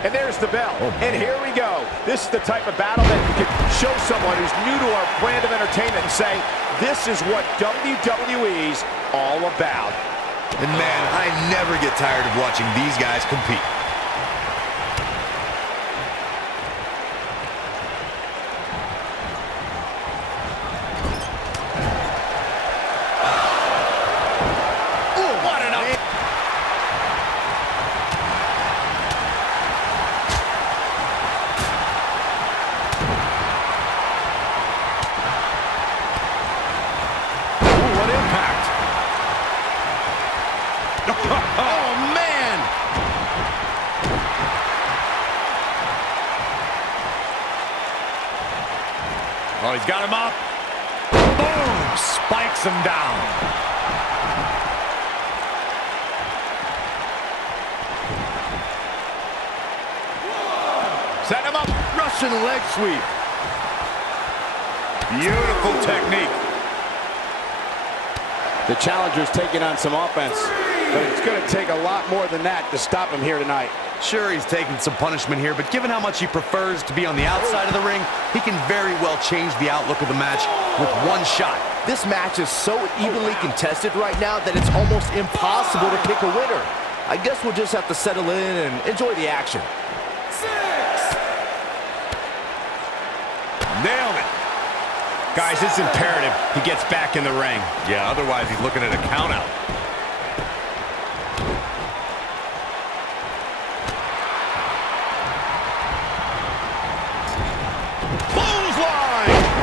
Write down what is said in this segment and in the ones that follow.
And there's the bell. And here we go. This is the type of battle that you can show someone who's new to our brand of entertainment and say, this is what WWE's all about. And man, I never get tired of watching these guys compete. Oh, he's got him up. Boom! Spikes him down. Set him up. Russian leg sweep. Beautiful technique. The challenger's taking on some offense, but it's going to take a lot more than that to stop him here tonight. Sure, he's taking some punishment here, but given how much he prefers to be on the outside of the ring, he can very well change the outlook of the match with one shot. This match is so evenly contested right now that it's almost impossible to pick a winner. I guess we'll just have to settle in and enjoy the action. Nailed it. Guys, it's imperative he gets back in the ring. Yeah, otherwise he's looking at a count out.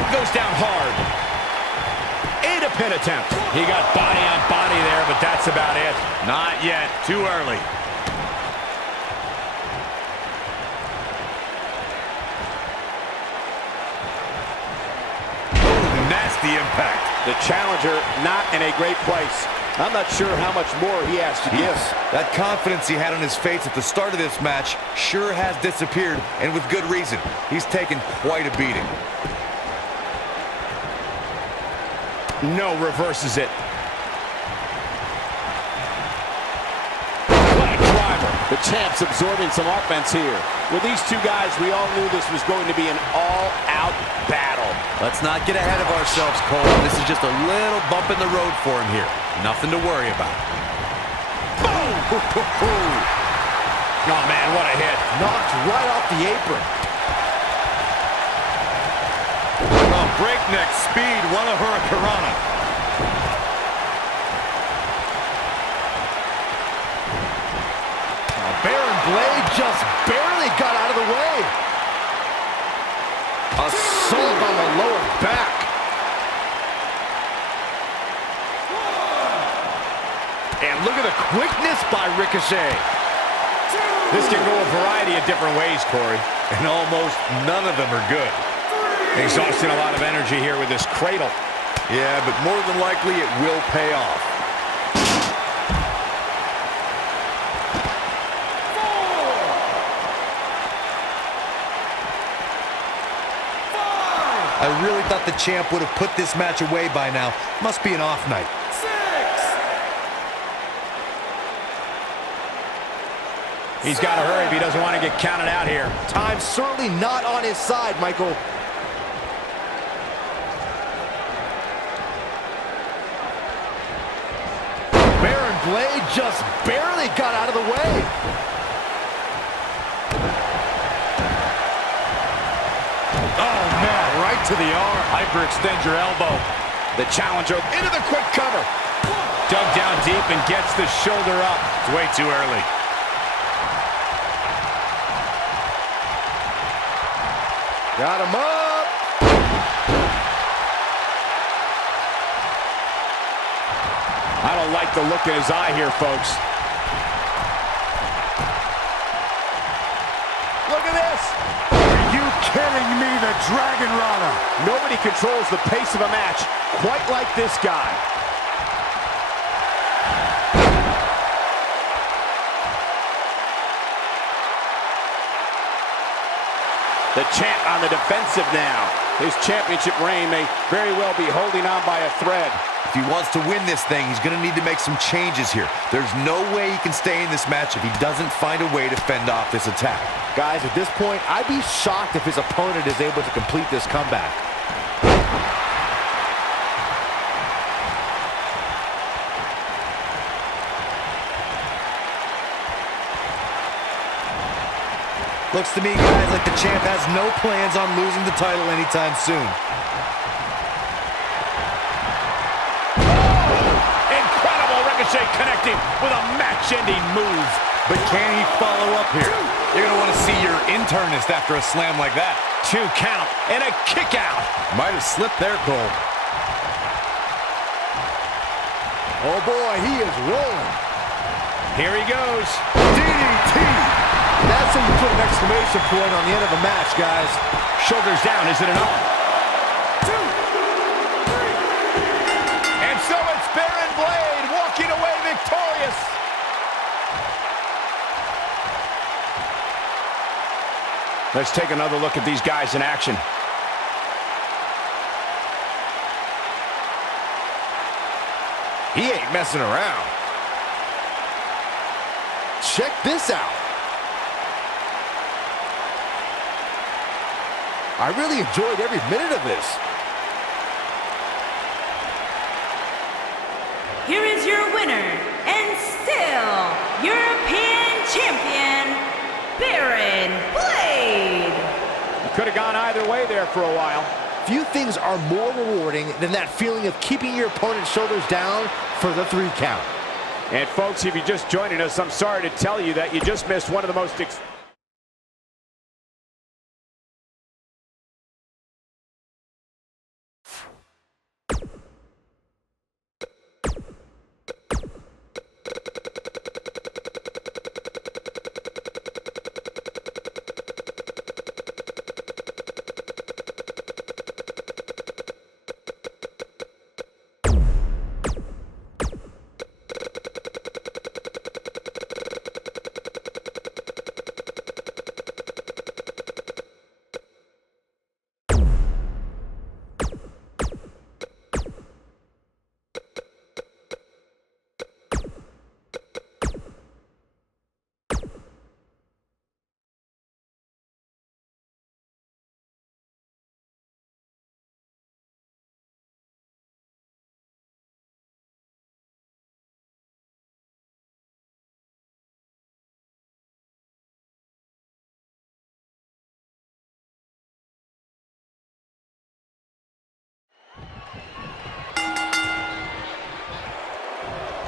Goes down hard. And a pin attempt. He got body on body there, but that's about it. Not yet. Too early. Ooh, nasty impact. The challenger not in a great place. I'm not sure how much more he has to give. That confidence he had on his face at the start of this match sure has disappeared, and with good reason. He's taken quite a beating. No, reverses it. What a driver. The champ's absorbing some offense here. With these two guys, we all knew this was going to be an all-out battle. Let's not get ahead of ourselves, Cole. This is just a little bump in the road for him here. Nothing to worry about. Boom! Oh, man, what a hit. Knocked right off the apron. Breakneck speed, one of Hurricanrana. Barron blade just barely got out of the way. Assault on the lower back. And look at the quickness by Ricochet. This can go a variety of different ways, Corey. And almost none of them are good. Exhausting a lot of energy here with this cradle. Yeah, but more than likely it will pay off. I really thought the champ would have put this match away by now. Must be an off night. He's got to hurry if he doesn't want to get counted out here. Time's certainly not on his side, Michael. Blade just barely got out of the way. Oh, man, right to the arm. Hyperextend your elbow. The challenger into the quick cover. Dug down deep and gets the shoulder up. It's way too early. Got him up. I don't like the look in his eye here, folks. Look at this. Are you kidding me, the Dragon Rana? Nobody controls the pace of a match quite like this guy. The champ on the defensive now. His championship reign may very well be holding on by a thread. If he wants to win this thing, he's going to need to make some changes here. There's no way he can stay in this match if he doesn't find a way to fend off this attack. Guys, at this point, I'd be shocked if his opponent is able to complete this comeback. Looks to me, guys, like the champ has no plans on losing the title anytime soon. Incredible Ricochet connecting with a match-ending move. But can he follow up here? You're going to want to see your internist after a slam like that. 2 count and a kick out. Might have slipped there, Cole. Oh boy, he is rolling. Here he goes. DDT. That's how you put an exclamation point on the end of a match, guys. Shoulders down, is it enough? 2, 3. And so it's Baron Blade walking away victorious. Let's take another look at these guys in action. He ain't messing around. Check this out. I really enjoyed every minute of this. Here is your winner, and still European Champion, Baron Blade. You could have gone either way there for a while. Few things are more rewarding than that feeling of keeping your opponent's shoulders down for the 3 count. And folks, if you're just joining us, I'm sorry to tell you that you just missed one of the most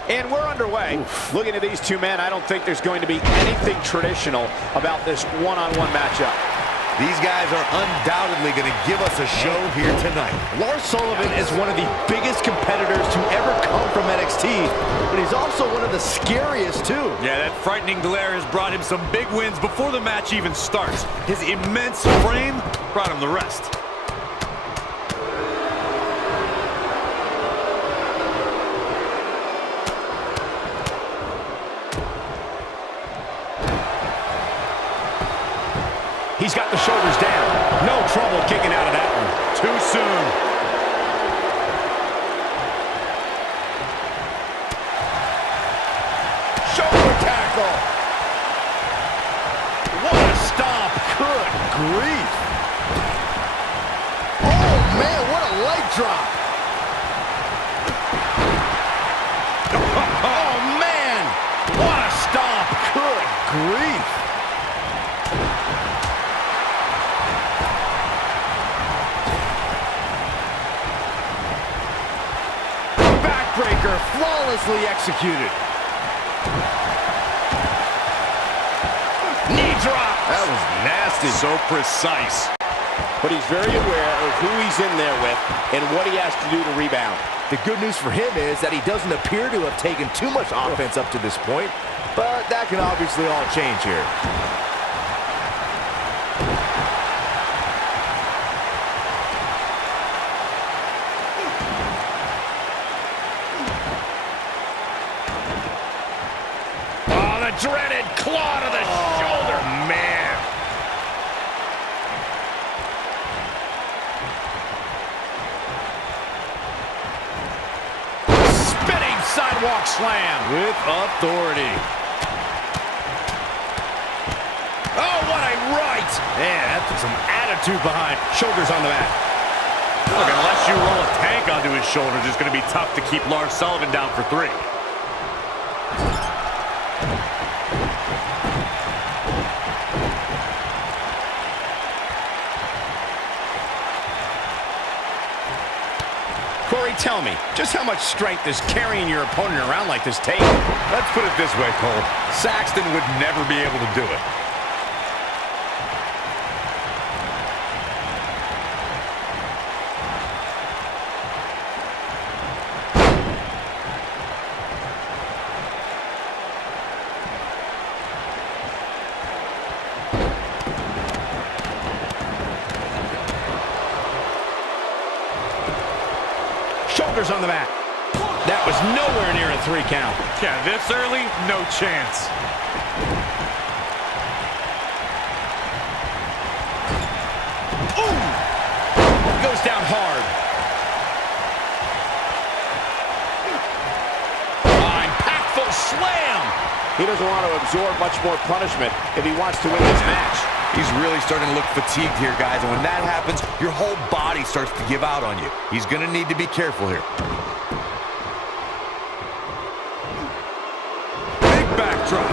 And we're underway. Oof. Looking at these 2 men, I don't think there's going to be anything traditional about this one-on-one matchup. These guys are undoubtedly going to give us a show here tonight. Lars Sullivan is one of the biggest competitors to ever come from NXT, but he's also one of the scariest too. Yeah, that frightening glare has brought him some big wins before the match even starts. His immense frame brought him the rest. He's got the shoulders down. No trouble kicking out of that one. Too soon. Shoulder tackle. What a stomp. Good grief. Oh, man, what a leg drop. Oh, man. What a stomp. Good grief. Backbreaker flawlessly executed. Knee drop. That was nasty. So precise. But he's very aware of who he's in there with and what he has to do to rebound. The good news for him is that he doesn't appear to have taken too much offense up to this point, but that can obviously all change here. Dreaded claw to the shoulder. Man. Sidewalk slam. With authority. Oh, what a right. Man, that's some attitude behind. Shoulders on the mat. Look, unless you roll a tank onto his shoulders, it's going to be tough to keep Lars Sullivan down for 3. Corey, tell me, just how much strength does carrying your opponent around like this take? Let's put it this way, Cole. Saxton would never be able to do it. Shoulders on the mat. That was nowhere near a 3 count. Yeah, this early, no chance. Ooh! Goes down hard. Impactful slam. He doesn't want to absorb much more punishment if he wants to win this match. He's really starting to look fatigued here, guys, and when that happens, your whole body starts to give out on you. He's going to need to be careful here. Big backdrop.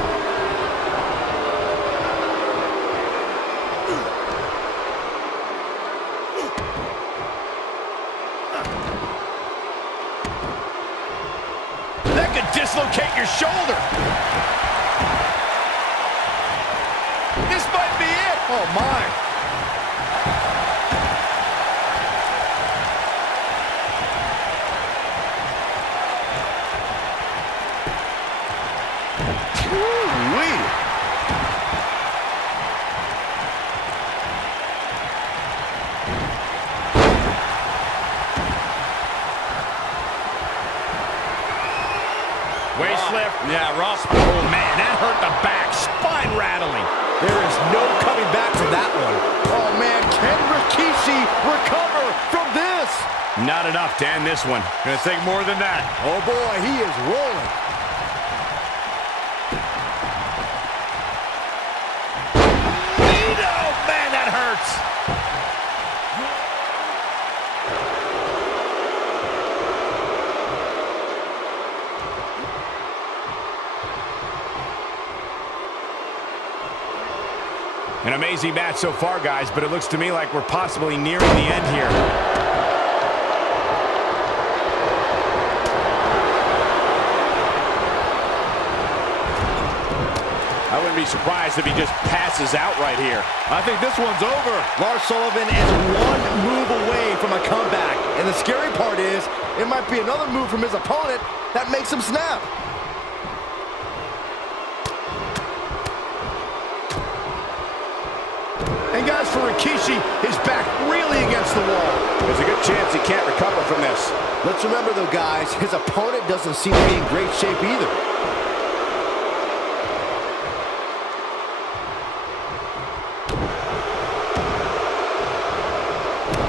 That could dislocate your shoulder. This might be it. Oh, my. Woo-wee. Waist slip. Yeah, Ross. Oh, man, that hurt the back. Spine rattling. There is no coming back from that one. Oh, man, can Rikishi recover from this? Not enough to end this one. Gonna take more than that. Oh, boy, he is rolling. Oh, man, that hurts. An amazing match so far, guys, but it looks to me like we're possibly nearing the end here. I wouldn't be surprised if he just passes out right here. I think this one's over. Lars Sullivan is one move away from a comeback. And the scary part is, it might be another move from his opponent that makes him snap. And guys, for Rikishi, his back really against the wall. There's a good chance he can't recover from this. Let's remember, though, guys, his opponent doesn't seem to be in great shape either.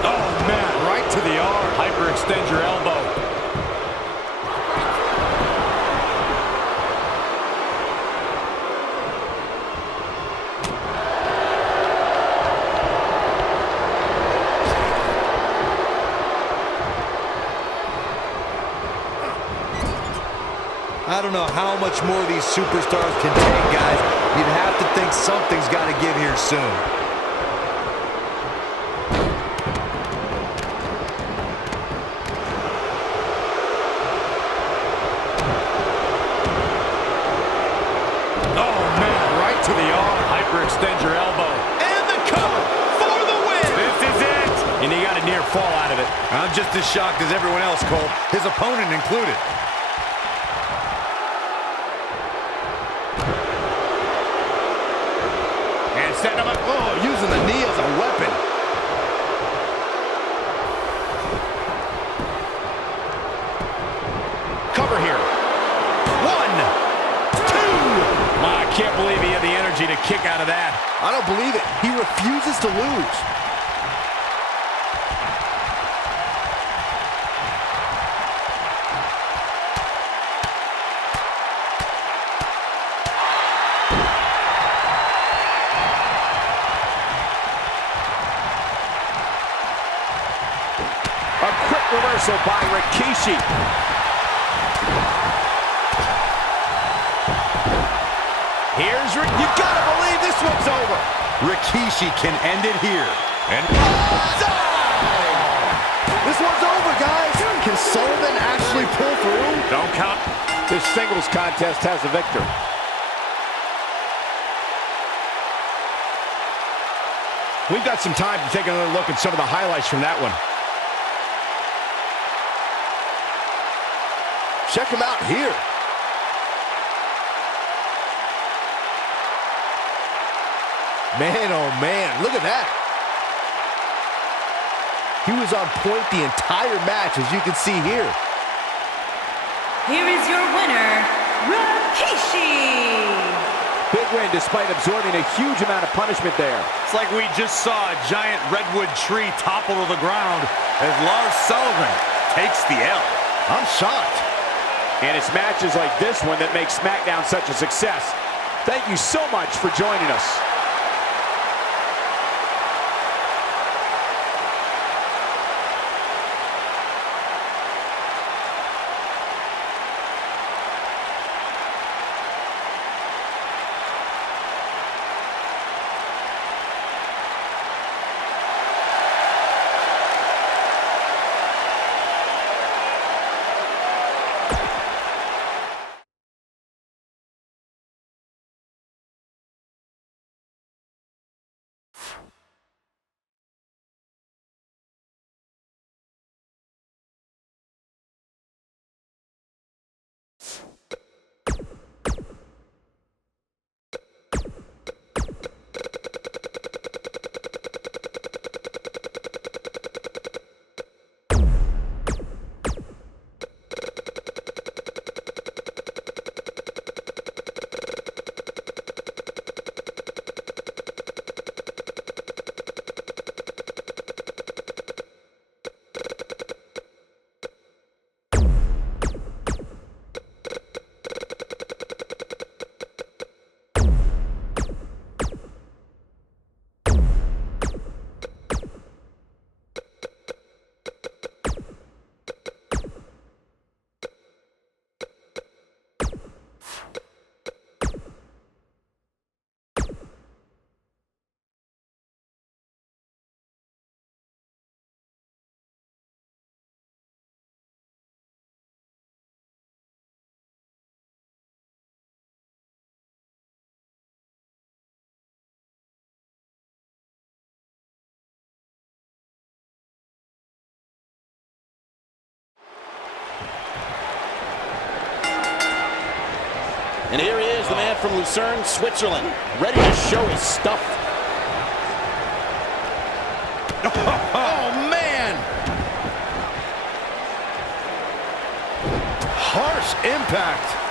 Oh, man, right to the arm. Hyperextend your elbow. I don't know how much more these superstars can take, guys. You'd have to think something's got to give here soon. Oh, man, right to the arm. Hyperextend your elbow. And the cover for the win. This is it. And he got a near fall out of it. I'm just as shocked as everyone else, Cole, his opponent included. Setting him up. Oh, using the knee as a weapon. Cover here. 1, 2. I can't believe he had the energy to kick out of that. I don't believe it. He refuses to lose. reversal by Rikishi. Here's you gotta believe this one's over. Rikishi can end it here. And this one's over, guys. Can Sullivan actually pull through? Don't count. This singles contest has a victor. We've got some time to take another look at some of the highlights from that one. Check him out here. Man, oh man, look at that. He was on point the entire match, as you can see here. Here is your winner, Rikishi. Big win despite absorbing a huge amount of punishment there. It's like we just saw a giant redwood tree topple to the ground as Lars Sullivan takes the L. I'm shocked. And it's matches like this one that make Smackdown such a success. Thank you so much for joining us. And here he is, the man from Lucerne, Switzerland, ready to show his stuff. Oh, man! Harsh impact.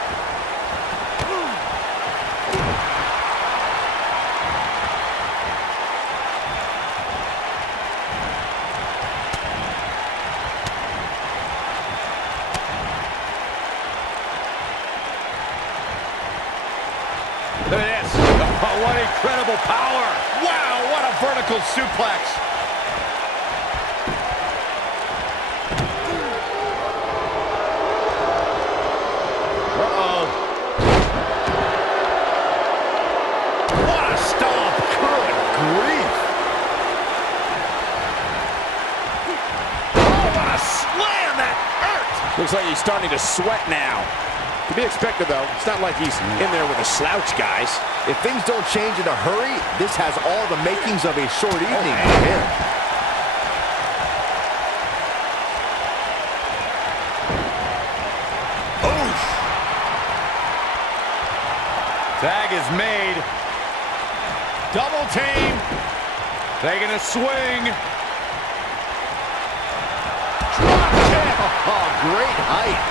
Look at this. Oh, what incredible power. Wow, what a vertical suplex. Uh-oh. What a stomp. Good grief. Oh, what a slam. That hurt. Looks like he's starting to sweat now. To be expected, though. It's not like he's in there with a slouch, guys. If things don't change in a hurry, this has all the makings of a short evening for him. Oof. Tag is made. Double team. Taking a swing. Drop kick. Oh, great height.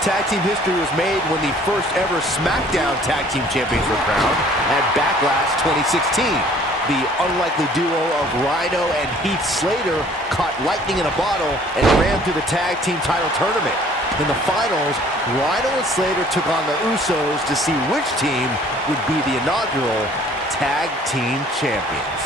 Tag team history was made when the first ever Smackdown Tag Team Champions were crowned at Backlash 2016. The unlikely duo of Rhino and Heath Slater caught lightning in a bottle and ran through the tag team title tournament. In the finals, Rhino and Slater took on the Usos to see which team would be the inaugural Tag Team Champions.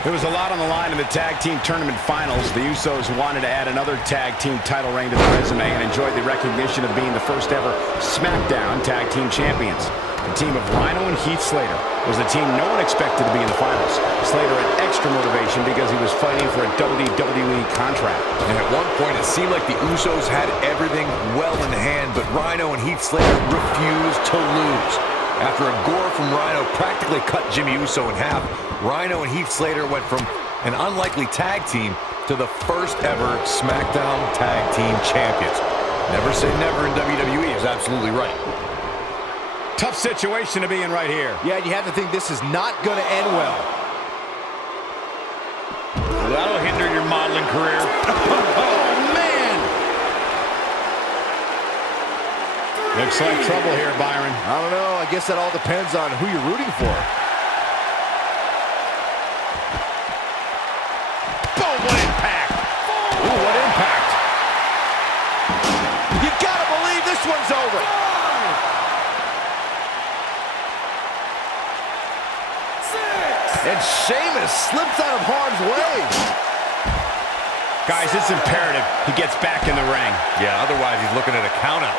There was a lot on the line in the tag team tournament finals. The Usos wanted to add another tag team title reign to the resume and enjoyed the recognition of being the first ever Smackdown tag team champions. The team of Rhino and Heath Slater was the team no one expected to be in the finals. Slater had extra motivation because he was fighting for a WWE contract. And at one point, it seemed like the Usos had everything well in hand, but Rhino and Heath Slater refused to lose. After a gore from Rhino practically cut Jimmy Uso in half, Rhino and Heath Slater went from an unlikely tag team to the first ever SmackDown Tag Team Champions. Never say never in WWE is absolutely right. Tough situation to be in right here. Yeah, you have to think this is not going to end well. That'll hinder your modeling career. Oh, man! Looks like trouble here, Byron. I don't know. I guess that all depends on who you're rooting for. Boom, what impact! Ooh, what impact! You gotta believe this one's over. And Sheamus slips out of harm's way. Guys, it's imperative he gets back in the ring. Yeah, otherwise he's looking at a countout.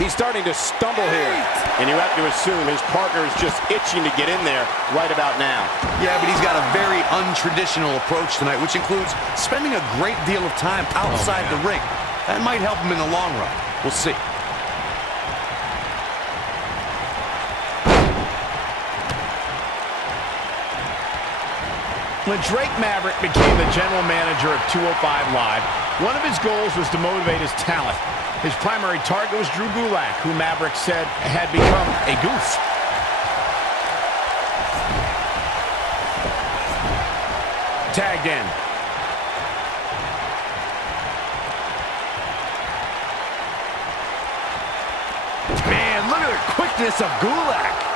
He's starting to stumble here. And you have to assume his partner is just itching to get in there right about now. Yeah, but he's got a very untraditional approach tonight, which includes spending a great deal of time outside the ring. That might help him in the long run. We'll see. When Drake Maverick became the general manager of 205 Live, one of his goals was to motivate his talent. His primary target was Drew Gulak, who Maverick said had become a goose. Tagged in. Man, look at the quickness of Gulak.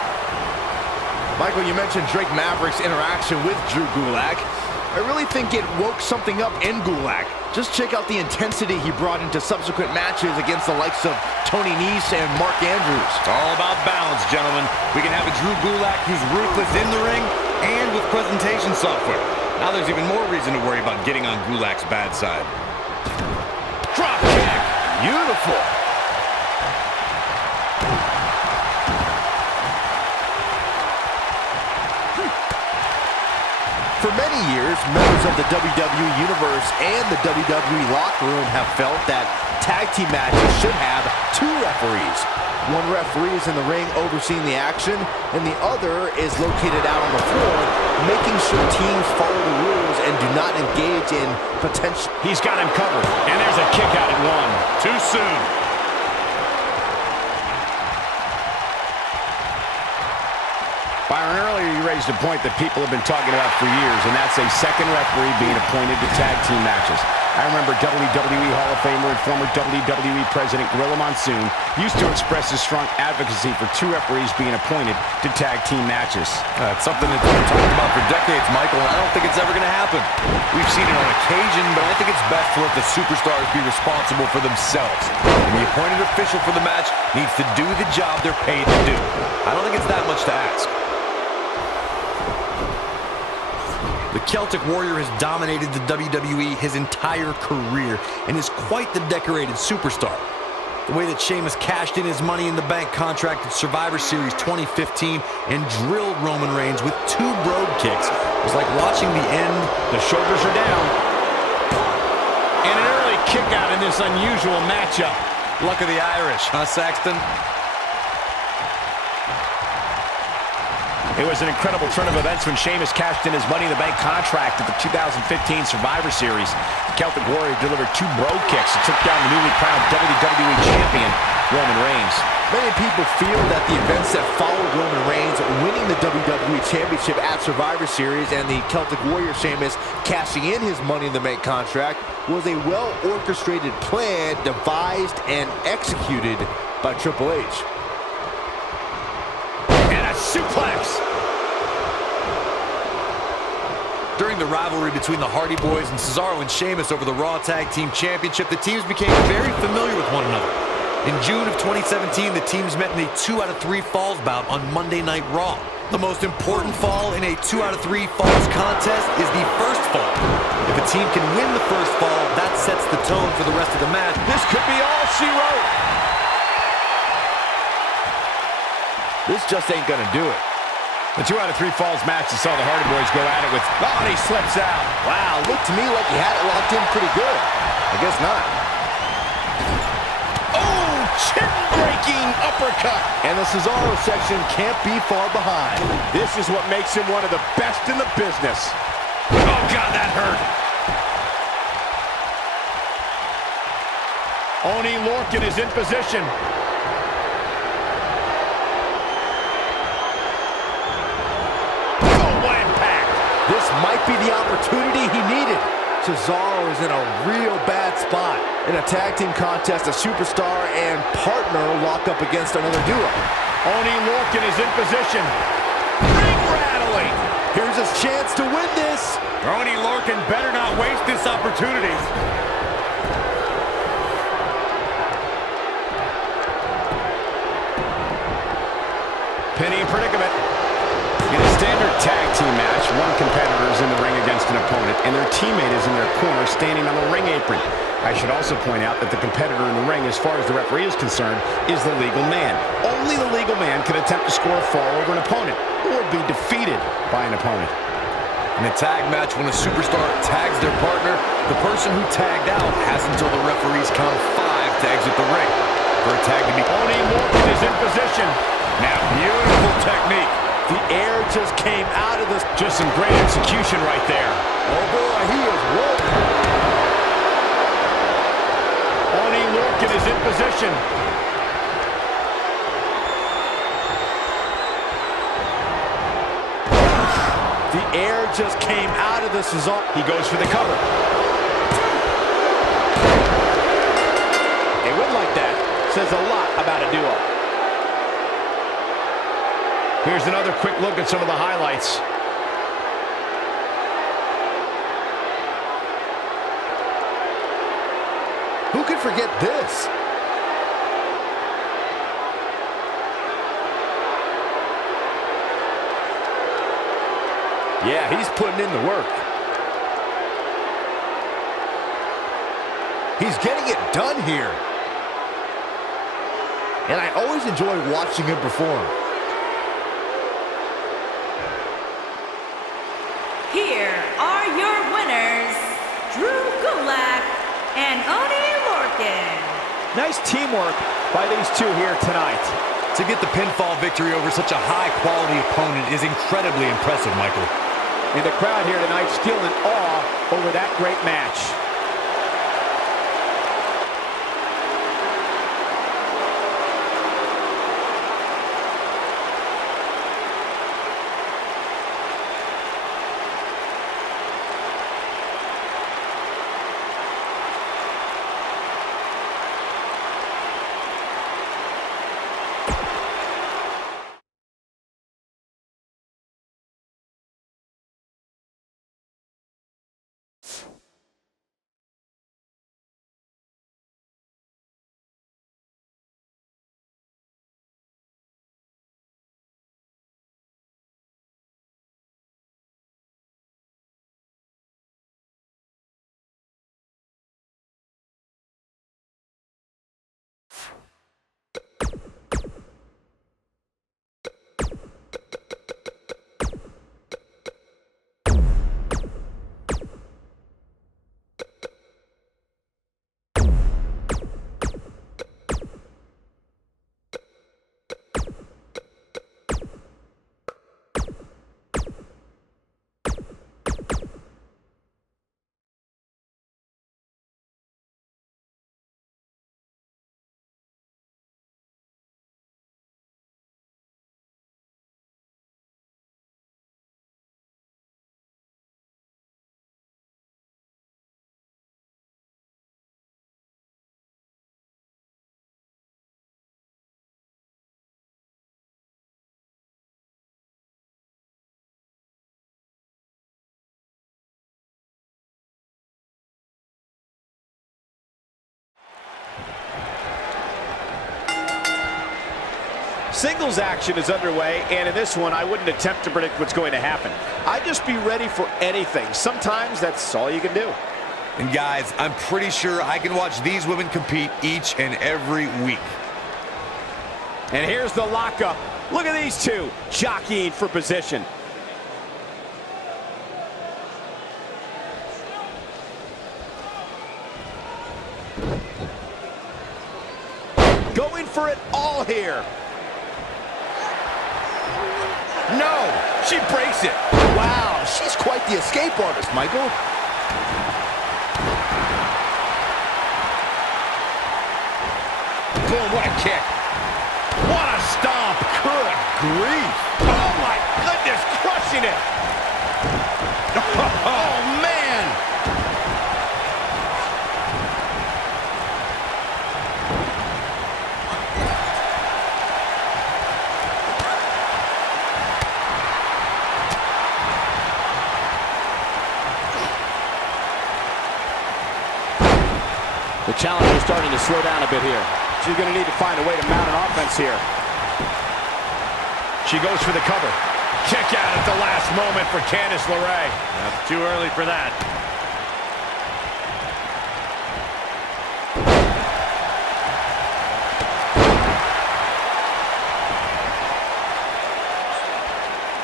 Michael, you mentioned Drake Maverick's interaction with Drew Gulak. I really think it woke something up in Gulak. Just check out the intensity he brought into subsequent matches against the likes of Tony Nese and Mark Andrews. All about balance, gentlemen. We can have a Drew Gulak who's ruthless in the ring and with presentation software. Now there's even more reason to worry about getting on Gulak's bad side. Drop kick. Beautiful. For many years, members of the WWE Universe and the WWE locker room have felt that tag team matches should have two referees. One referee is in the ring overseeing the action, and the other is located out on the floor, making sure teams follow the rules and do not engage in potential. He's got him covered, and there's a kick out at one. Too soon. Byron, earlier you raised a point that people have been talking about for years, and that's a second referee being appointed to tag team matches. I remember WWE Hall of Famer and former WWE President Gorilla Monsoon used to express his strong advocacy for two referees being appointed to tag team matches. It's something that's been talked about for decades, Michael, and I don't think it's ever going to happen. We've seen it on occasion, but I think it's best to let the superstars be responsible for themselves. And the appointed official for the match needs to do the job they're paid to do. I don't think it's that much to ask. The Celtic Warrior has dominated the WWE his entire career and is quite the decorated superstar. The way that Sheamus cashed in his Money in the Bank contract at Survivor Series 2015 and drilled Roman Reigns with two brogue kicks was like watching the end. The shoulders are down. And an early kick out in this unusual matchup. Luck of the Irish, huh, Saxton? It was an incredible turn of events when Sheamus cashed in his Money in the Bank contract at the 2015 Survivor Series. The Celtic Warrior delivered two brogue kicks and took down the newly crowned WWE Champion, Roman Reigns. Many people feel that the events that followed Roman Reigns winning the WWE Championship at Survivor Series and the Celtic Warrior Sheamus cashing in his Money in the Bank contract was a well-orchestrated plan devised and executed by Triple H. And a suplex! During the rivalry between the Hardy Boys and Cesaro and Sheamus over the Raw Tag Team Championship, the teams became very familiar with one another. In June of 2017, the teams met in a 2 out of 3 falls bout on Monday Night Raw. The most important fall in a 2 out of 3 falls contest is the first fall. If a team can win the first fall, that sets the tone for the rest of the match. This could be all she wrote. This just ain't gonna do it. The 2 out of 3 falls match, you saw the Hardy Boys go at it with, oh, and he slips out. Wow, looked to me like he had it locked in pretty good. I guess not. Oh, chin-breaking uppercut. And the Cesaro section can't be far behind. This is what makes him one of the best in the business. Oh, God, that hurt. Oney Lorcan is in position. This might be the opportunity he needed. Cesaro is in a real bad spot. In a tag team contest, a superstar and partner lock up against another duo. Oney Lorcan is in position. Ring rattling. Here's his chance to win this. Oney Lorcan better not waste this opportunity. Penny predicament. In a standard tag team match, one competitor is in the ring against an opponent, and their teammate is in their corner standing on the ring apron. I should also point out that the competitor in the ring, as far as the referee is concerned, is the legal man. Only the legal man can attempt to score a fall over an opponent, or be defeated by an opponent. In a tag match, when a superstar tags their partner, the person who tagged out has until the referee's count of 5 to exit the ring. For a tag to be... Oney Lorcan is in position. Now, beautiful technique. The air just came out of this. Just some great execution right there. Oh boy, he is rolling. Oney Lorcan is in position. The air just came out of this. He goes for the cover. A win like that says a lot about a duo. Here's another quick look at some of the highlights. Who could forget this? Yeah, he's putting in the work. He's getting it done here. And I always enjoy watching him perform. Here are your winners, Drew Gulak and Oney Lorcan. Nice teamwork by these two here tonight. To get the pinfall victory over such a high-quality opponent is incredibly impressive, Michael. And the crowd here tonight still in awe over that great match. Singles action is underway, and in this one, I wouldn't attempt to predict what's going to happen. I'd just be ready for anything. Sometimes that's all you can do. And guys, I'm pretty sure I can watch these women compete each and every week. And here's the lockup. Look at these two jockeying for position. Going for it all here. No, she breaks it. Wow, she's quite the escape artist, Michael. Boom, what a kick. What a stomp. Good grief. Oh my goodness, crushing it. Oh, man. The challenger's starting to slow down a bit here. She's going to need to find a way to mount an offense here. She goes for the cover. Kick out at the last moment for Candice LeRae. That's too early for that.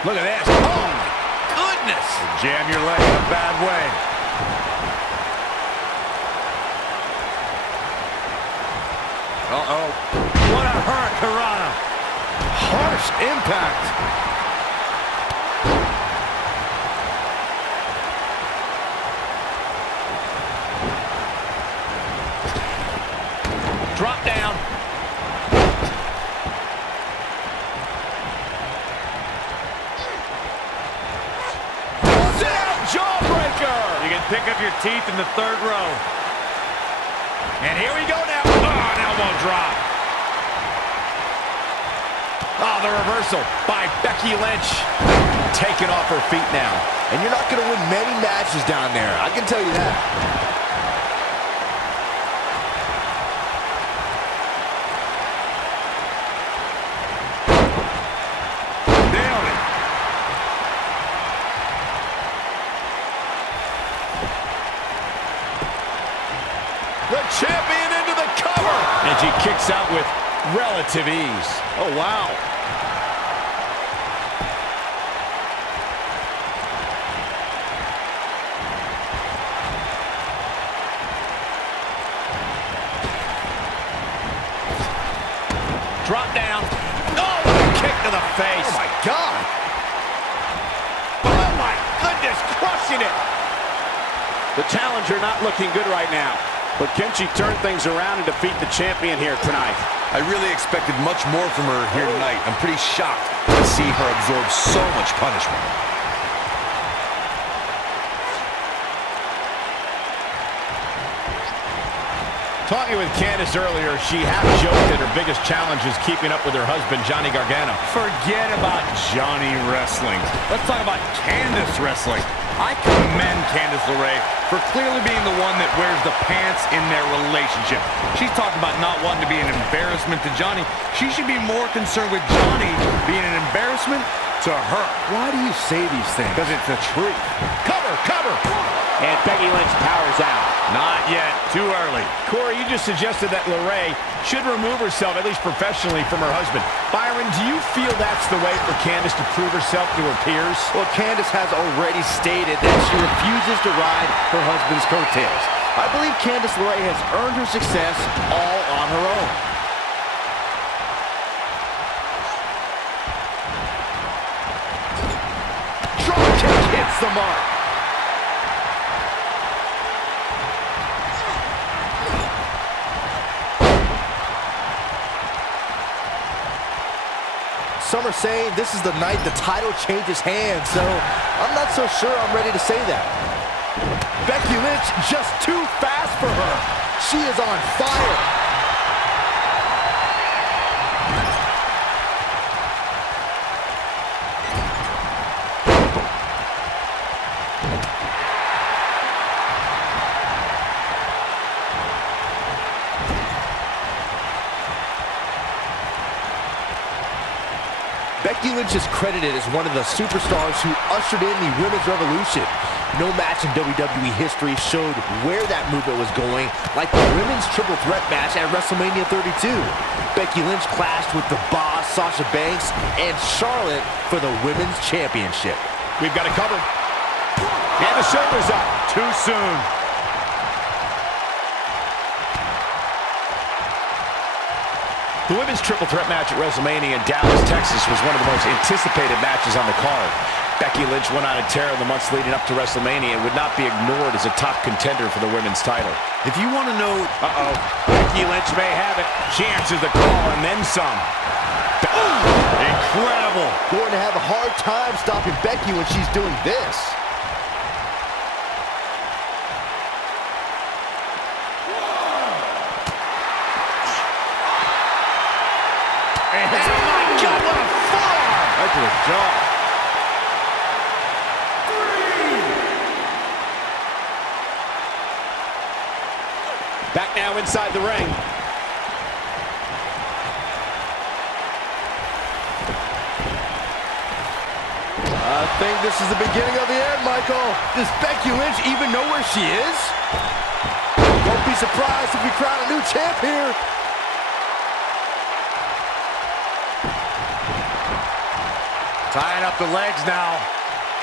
Look at this. Oh, my goodness. Jam your leg in a bad way. Uh-oh. What a hurricanrana. Harsh impact. Drop down. Jawbreaker! You can pick up your teeth in the third row. And here we go now. Oh, an elbow drop. Oh, the reversal by Becky Lynch. Taken off her feet now. And you're not going to win many matches down there, I can tell you that. The champion into the cover. And she kicks out with relative ease. Oh, wow. Drop down. Oh, kick to the face. Oh, my God. Oh, my goodness, crushing it. The challenger not looking good right now. But can she turn things around and defeat the champion here tonight? I really expected much more from her here tonight. I'm pretty shocked to see her absorb so much punishment. Talking with Candice earlier, she half-joked that her biggest challenge is keeping up with her husband, Johnny Gargano. Forget about Johnny wrestling. Let's talk about Candice wrestling. I commend Candice LeRae for clearly being the one that wears the pants in their relationship. She's talking about not wanting to be an embarrassment to Johnny. She should be more concerned with Johnny being an embarrassment to her. Why do you say these things? Because it's the truth. Cover, cover. And Becky Lynch powers out. Not yet. Too early. Corey, you just suggested that LeRae should remove herself, at least professionally, from her husband. Byron, do you feel that's the way for Candice to prove herself to her peers? Well, Candice has already stated that she refuses to ride her husband's coattails. I believe Candice LeRae has earned her success all on her own. Drop kick hits the mark. Some are saying this is the night the title changes hands, so I'm not so sure I'm ready to say that. Becky Lynch just too fast for her. She is on fire. Becky Lynch is credited as one of the superstars who ushered in the Women's Revolution. No match in WWE history showed where that movement was going, like the Women's Triple Threat match at WrestleMania 32. Becky Lynch clashed with the Boss, Sasha Banks, and Charlotte for the Women's Championship. We've got it covered. And the shoulder's up. Too soon. The Women's Triple Threat match at WrestleMania in Dallas, Texas was one of the most anticipated matches on the card. Becky Lynch went on a tear in the months leading up to WrestleMania and would not be ignored as a top contender for the women's title. If you want to know... Becky Lynch may have it. She answers the call and then some. Incredible. Going to have a hard time stopping Becky when she's doing this. Oh my God, what a forearm! Right to the jaw. Back now inside the ring. I think this is the beginning of the end, Michael. Does Becky Lynch even know where she is? Don't be surprised if we crown a new champ here. Tying up the legs now.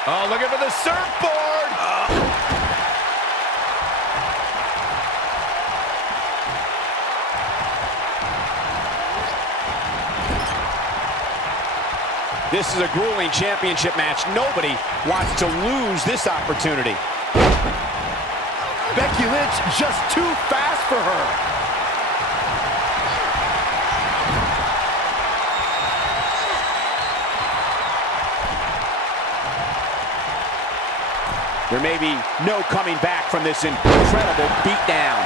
Oh, looking for the surfboard. This is a grueling championship match. Nobody wants to lose this opportunity. Becky Lynch just too fast for her. There may be no coming back from this incredible beatdown.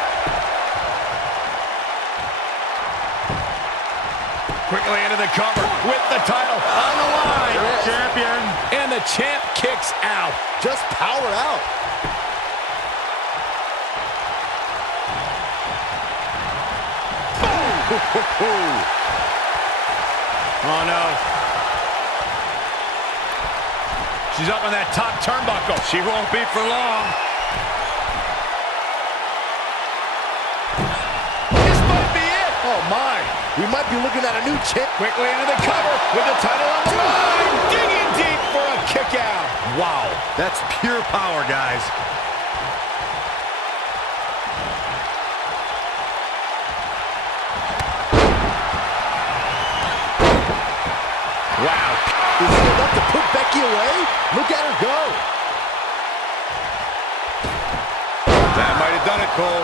Quickly into the cover with the title on the line. Champion. And the champ kicks out. Just power out. Oh no. She's up on that top turnbuckle. She won't be for long. This might be it. Oh my. We might be looking at a new champ. Quickly into the cover with the title on the line. Digging deep for a kick out. Wow, that's pure power, guys. Wow. Is it enough to put Becky away? Look at her go. That might have done it, Cole.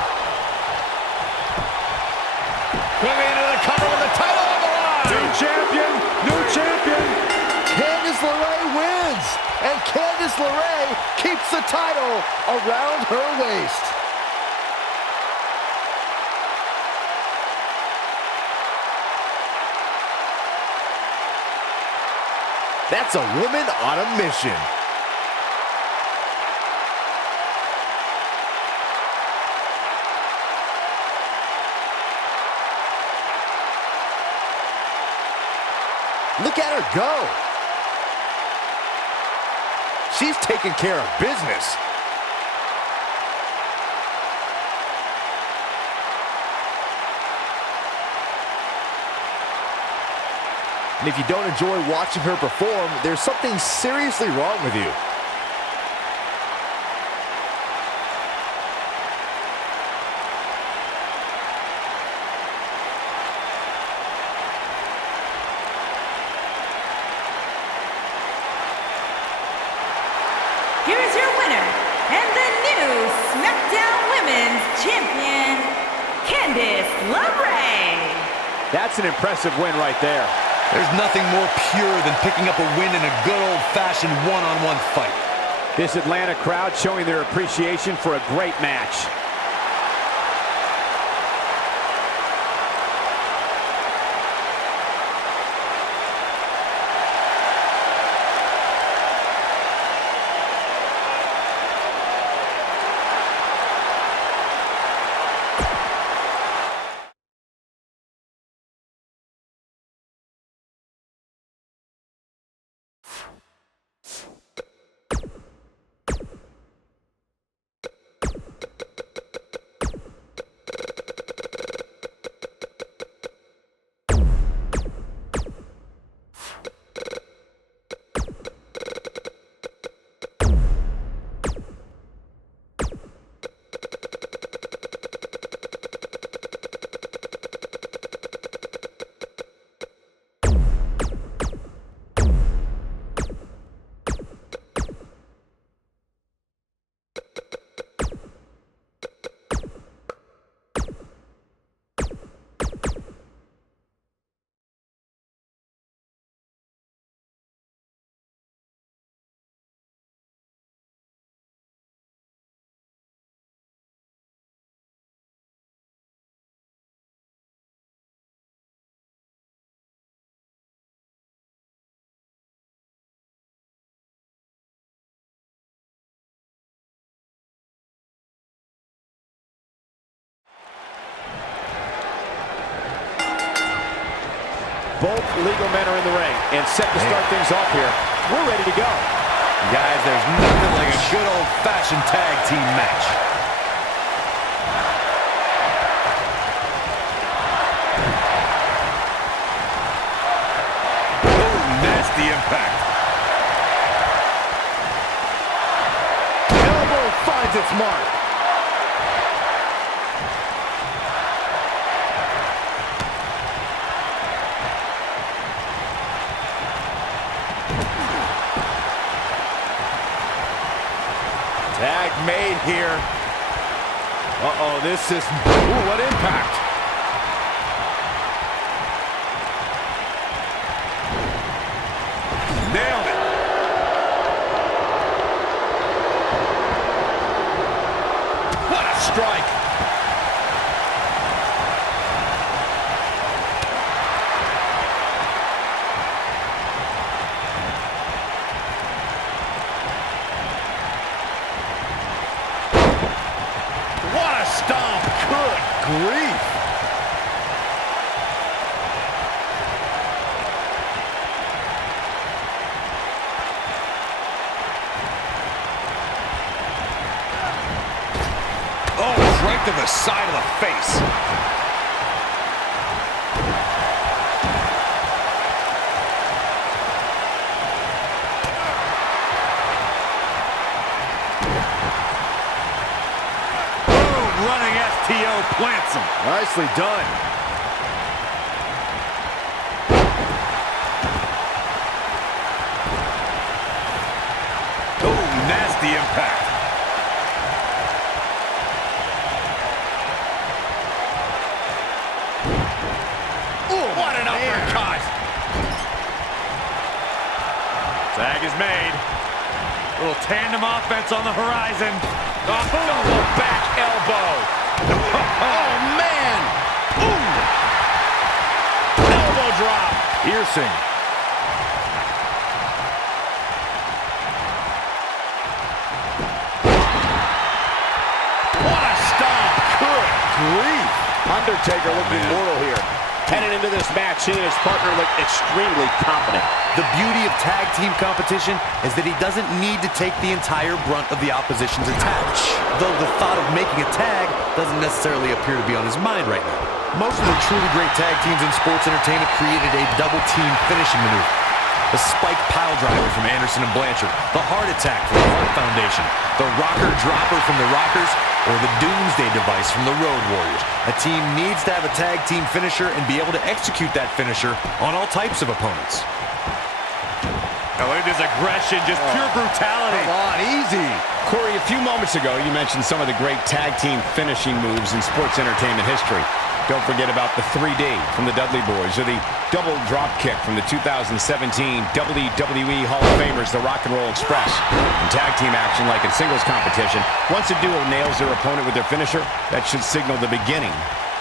Quickly into the cover with the title on the line. New champion. New champion. Candice LeRae wins. And Candice LeRae keeps the title around her waist. That's a woman on a mission. Look at her go. She's taking care of business. And if you don't enjoy watching her perform, there's something seriously wrong with you. Here is your winner, and the new Smackdown Women's Champion, Candice LeRae. That's an impressive win right there. There's nothing more pure than picking up a win in a good old-fashioned one-on-one fight. This Atlanta crowd showing their appreciation for a great match. Both legal men are in the ring and set to start things off here. We're ready to go. Guys, there's nothing like a good old-fashioned tag team match. Oh, nasty impact. Elbow finds its mark. Tag made here. Uh-oh, this is... Ooh, what impact. Nailed it. What a strike. What a stomp. Good grief. Oh, right to the side of the face. Boom, running STO plants him. Nicely done. Oh, nasty impact. What an uppercut! Tag is made. Little tandem offense on the horizon. Double back elbow. Oh, man! Ooh! Elbow drop. Piercing. What a stomp! Good grief! Undertaker looking mortal here. Headed into this match, he and his partner look extremely confident. The beauty of tag team competition is that he doesn't need to take the entire brunt of the opposition's attack. Though the thought of making a tag doesn't necessarily appear to be on his mind right now. Most of the truly great tag teams in sports entertainment created a double team finishing maneuver. The spike pile driver from Anderson and Blanchard, the heart attack from the Hart Foundation, the rocker dropper from the Rockers, or the Doomsday device from the Road Warriors. A team needs to have a tag team finisher and be able to execute that finisher on all types of opponents. Oh, look at this aggression, just pure brutality. Come on, easy. Corey, a few moments ago, you mentioned some of the great tag team finishing moves in sports entertainment history. Don't forget about the 3D from the Dudley Boys, or the double drop kick from the 2017 WWE Hall of Famers, the Rock and Roll Express. In tag team action, like in singles competition, once a duo nails their opponent with their finisher, that should signal the beginning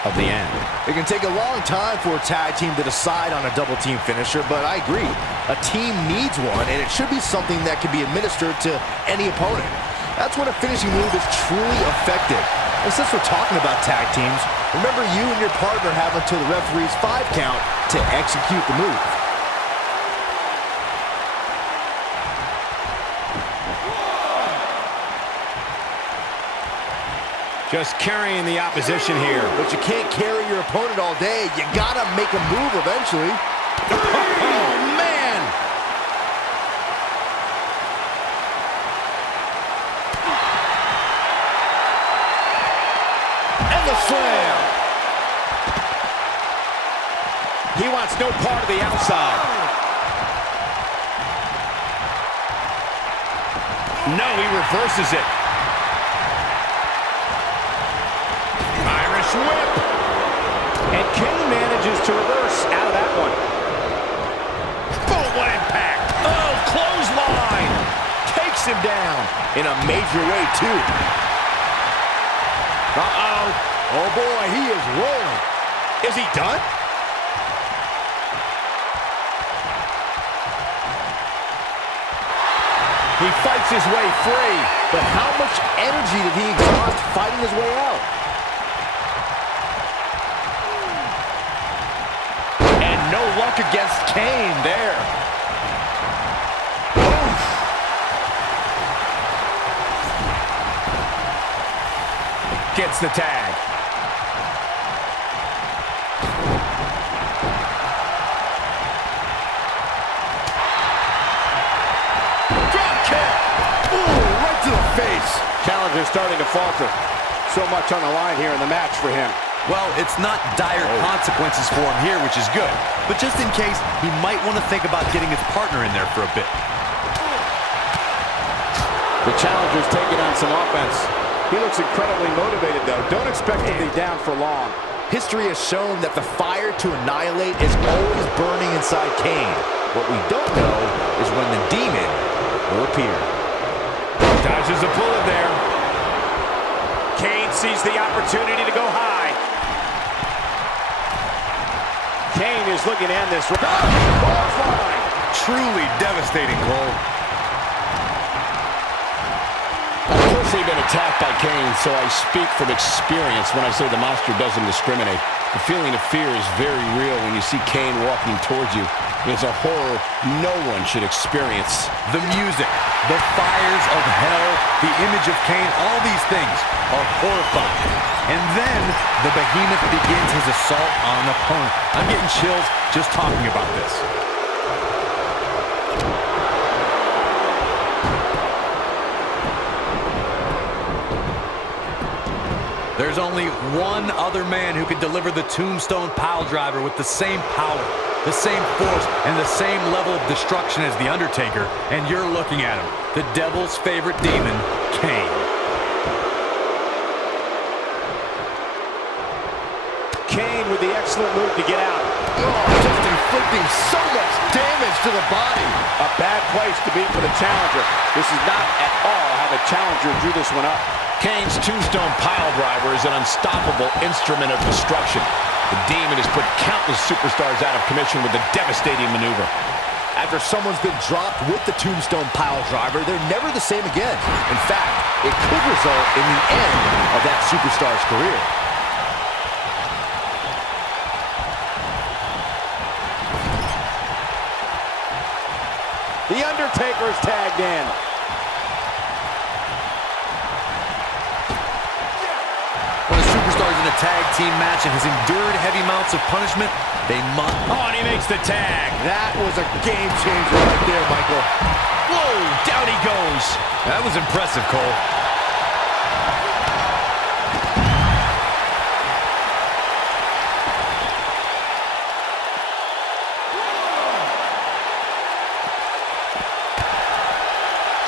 of the end. It can take a long time for a tag team to decide on a double team finisher, but I agree. A team needs one, and it should be something that can be administered to any opponent. That's when a finishing move is truly effective. And since we're talking about tag teams, remember you and your partner have until the referee's 5 count to execute the move. Just carrying the opposition here. But you can't carry your opponent all day. You gotta make a move eventually. Oh, man! And the slam. He wants no part of the outside. No, he reverses it. Irish whip. And Kane manages to reverse out of that one. Boom, what impact! Oh, clothesline. Takes him down in a major way, too. Uh-oh. Oh boy, he is rolling. Is he done? He fights his way free, but how much energy did he exhaust fighting his way out? And no luck again. Kane there. Gets the tag. Drop kick. Ooh, right to the face. Challenger's starting to falter. So much on the line here in the match for him. Well, it's not dire consequences for him here, which is good. But just in case, he might want to think about getting his partner in there for a bit. The Challenger's taking on some offense. He looks incredibly motivated, though. Don't expect him to be down for long. History has shown that the fire to annihilate is always burning inside Kane. What we don't know is when the demon will appear. Dodges a bullet there. Kane sees the opportunity to go high. Kane is looking to end this. Truly devastating, Cole. I've personally been attacked by Kane, so I speak from experience when I say the monster doesn't discriminate. The feeling of fear is very real when you see Kane walking towards you. It's a horror no one should experience. The music, the fires of hell, the image of Kane, all these things are horrifying. And then the behemoth begins his assault on an opponent. I'm getting chills just talking about this. There's only one other man who can deliver the tombstone piledriver with the same power, the same force, and the same level of destruction as The Undertaker, and you're looking at him, the devil's favorite demon, Kane. Kane with the excellent move to get out. Just inflicting so much damage to the body. A bad place to be for the Challenger. This is not at all how the Challenger drew this one up. Kane's tombstone piledriver is an unstoppable instrument of destruction. The demon has put countless superstars out of commission with a devastating maneuver. After someone's been dropped with the tombstone piledriver, they're never the same again. In fact, it could result in the end of that superstar's career. The Undertaker is tagged in. When a superstar is in a tag team match and has endured heavy amounts of punishment, they must... Oh, and he makes the tag. That was a game changer right there, Michael. Whoa, down he goes. That was impressive, Cole.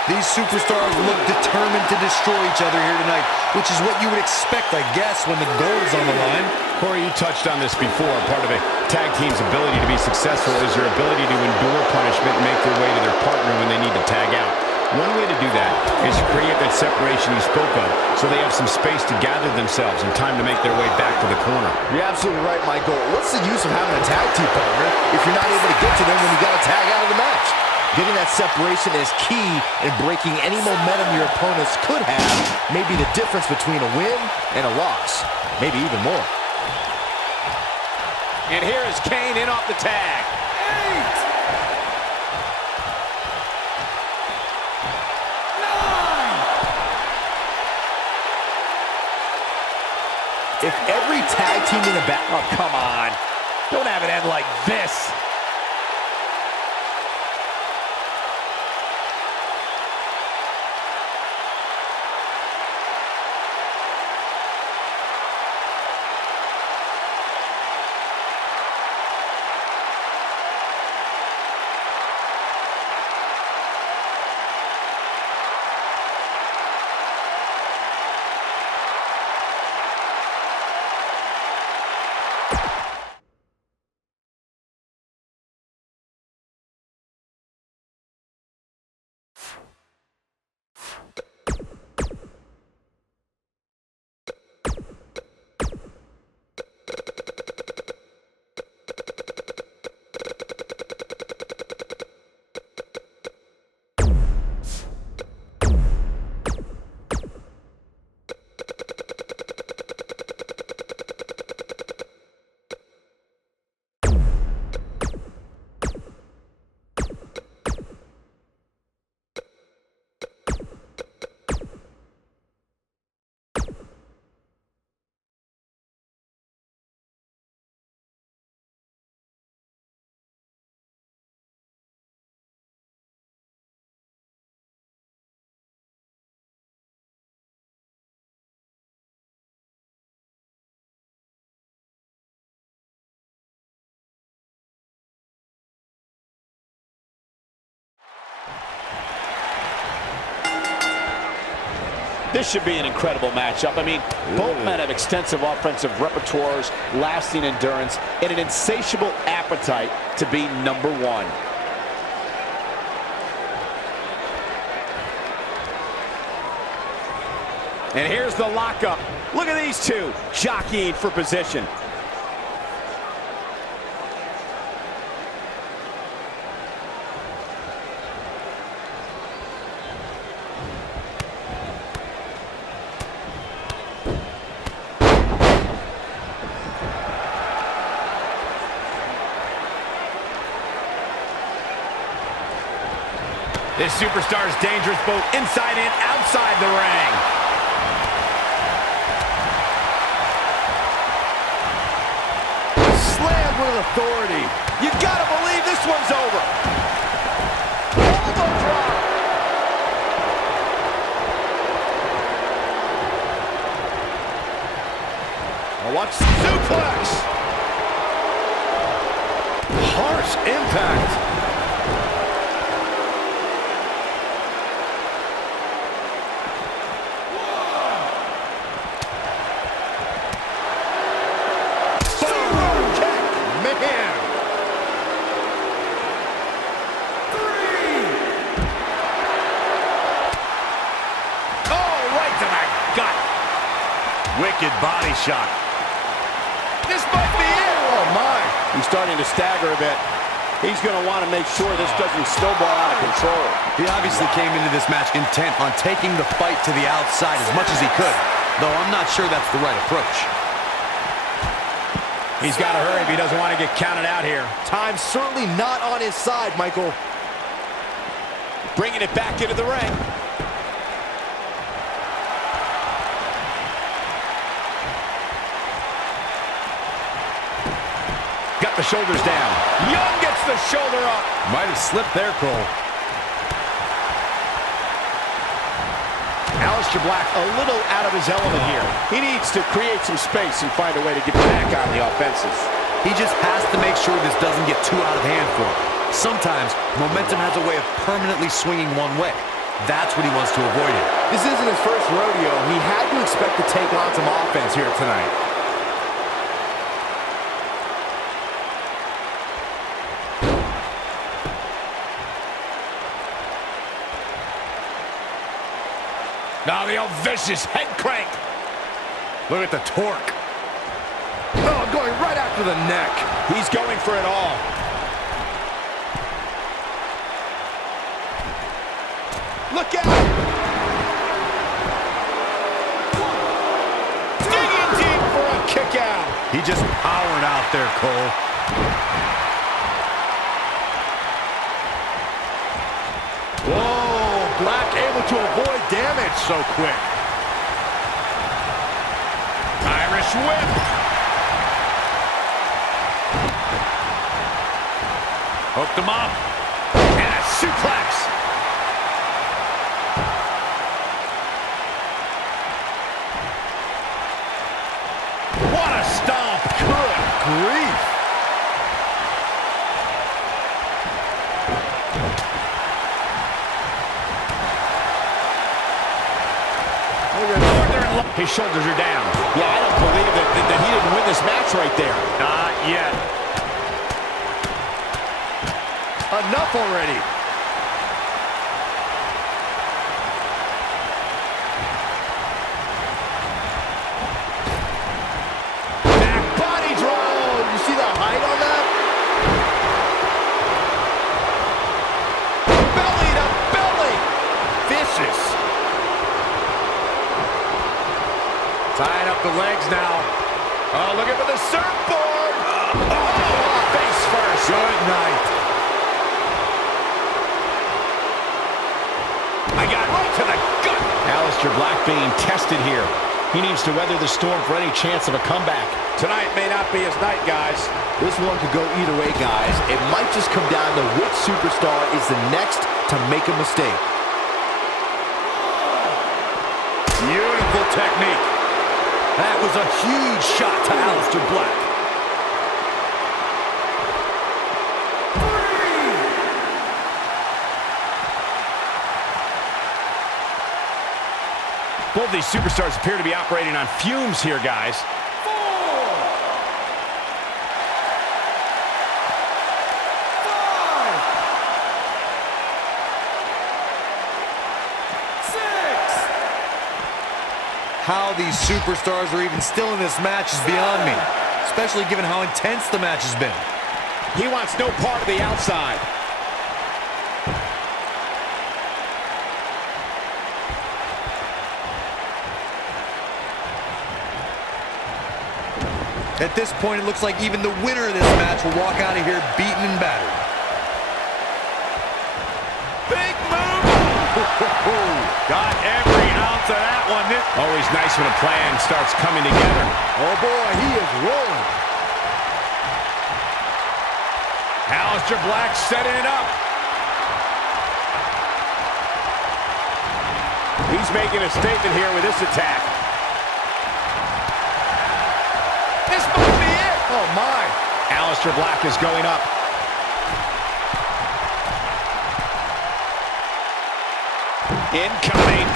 These superstars look determined to destroy each other here tonight, which is what you would expect, I guess, when the gold's on the line. Corey, you touched on this before. Part of a tag team's ability to be successful is your ability to endure punishment and make their way to their partner when they need to tag out. One way to do that is to create that separation you spoke of, so they have some space to gather themselves and time to make their way back to the corner. You're absolutely right, Michael. What's the use of having a tag team partner if you're not able to get to them when you got to tag out of the match? Getting that separation is key in breaking any momentum your opponents could have. Maybe the difference between a win and a loss. Maybe even more. And here is Kane in off the tag. 8, 9. If every tag team in the back... Oh, come on. Don't have it end like this. This should be an incredible matchup. I mean, both men have extensive offensive repertoires, lasting endurance, and an insatiable appetite to be number one. And here's the lockup. Look at these two jockeying for position. This superstar is dangerous both inside and outside the ring. Slam with authority. You gotta believe this one's over. Elbow drop. Now watch the suplex. Harsh impact. Wicked body shot. This might be it. Oh, my. He's starting to stagger a bit. He's going to want to make sure this doesn't snowball out of control. He obviously came into this match intent on taking the fight to the outside as much as he could, though I'm not sure that's the right approach. He's got to hurry if he doesn't want to get counted out here. Time's certainly not on his side, Michael. Bringing it back into the ring. Got the shoulders down. Young gets the shoulder up. Might have slipped there, Cole. Aleister Black a little out of his element here. He needs to create some space and find a way to get back on the offensive. He just has to make sure this doesn't get too out of hand for him. Sometimes, momentum has a way of permanently swinging one way. That's what he wants to avoid here. This isn't his first rodeo. He had to expect to take on some offense here tonight. Now the old vicious head crank. Look at the torque. Oh, going right after the neck. He's going for it all. Look out! Digging deep for a kick out. He just powered out there, Cole. Whoa, Black able to avoid damage so quick. Irish whip. Hooked him up. And a suplex. What a stomp. Good grief. His shoulders are down. Yeah, I don't believe that he didn't win this match right there. Not yet. Enough already. Back body drop. You see the height on that? Belly to belly. Vicious. Tying up the legs now. Oh, looking for the surfboard. Face first. Good night. I got right to the gut. Aleister Black being tested here. He needs to weather the storm for any chance of a comeback. Tonight may not be his night, guys. This one could go either way, guys. It might just come down to which superstar is the next to make a mistake. Beautiful technique. That was a huge shot to Aleister Black. Both these superstars appear to be operating on fumes here, guys. 4, 5, 6. How these superstars are even still in this match is beyond me, especially given how intense the match has been. He wants no part of the outside. At this point, it looks like even the winner of this match will walk out of here beaten and battered. Big move! Got every ounce of that one. Always nice when a plan starts coming together. Oh boy, he is rolling. Aleister Black setting it up. He's making a statement here with this attack. This might be it. Oh my. Aleister Black is going up. Incoming.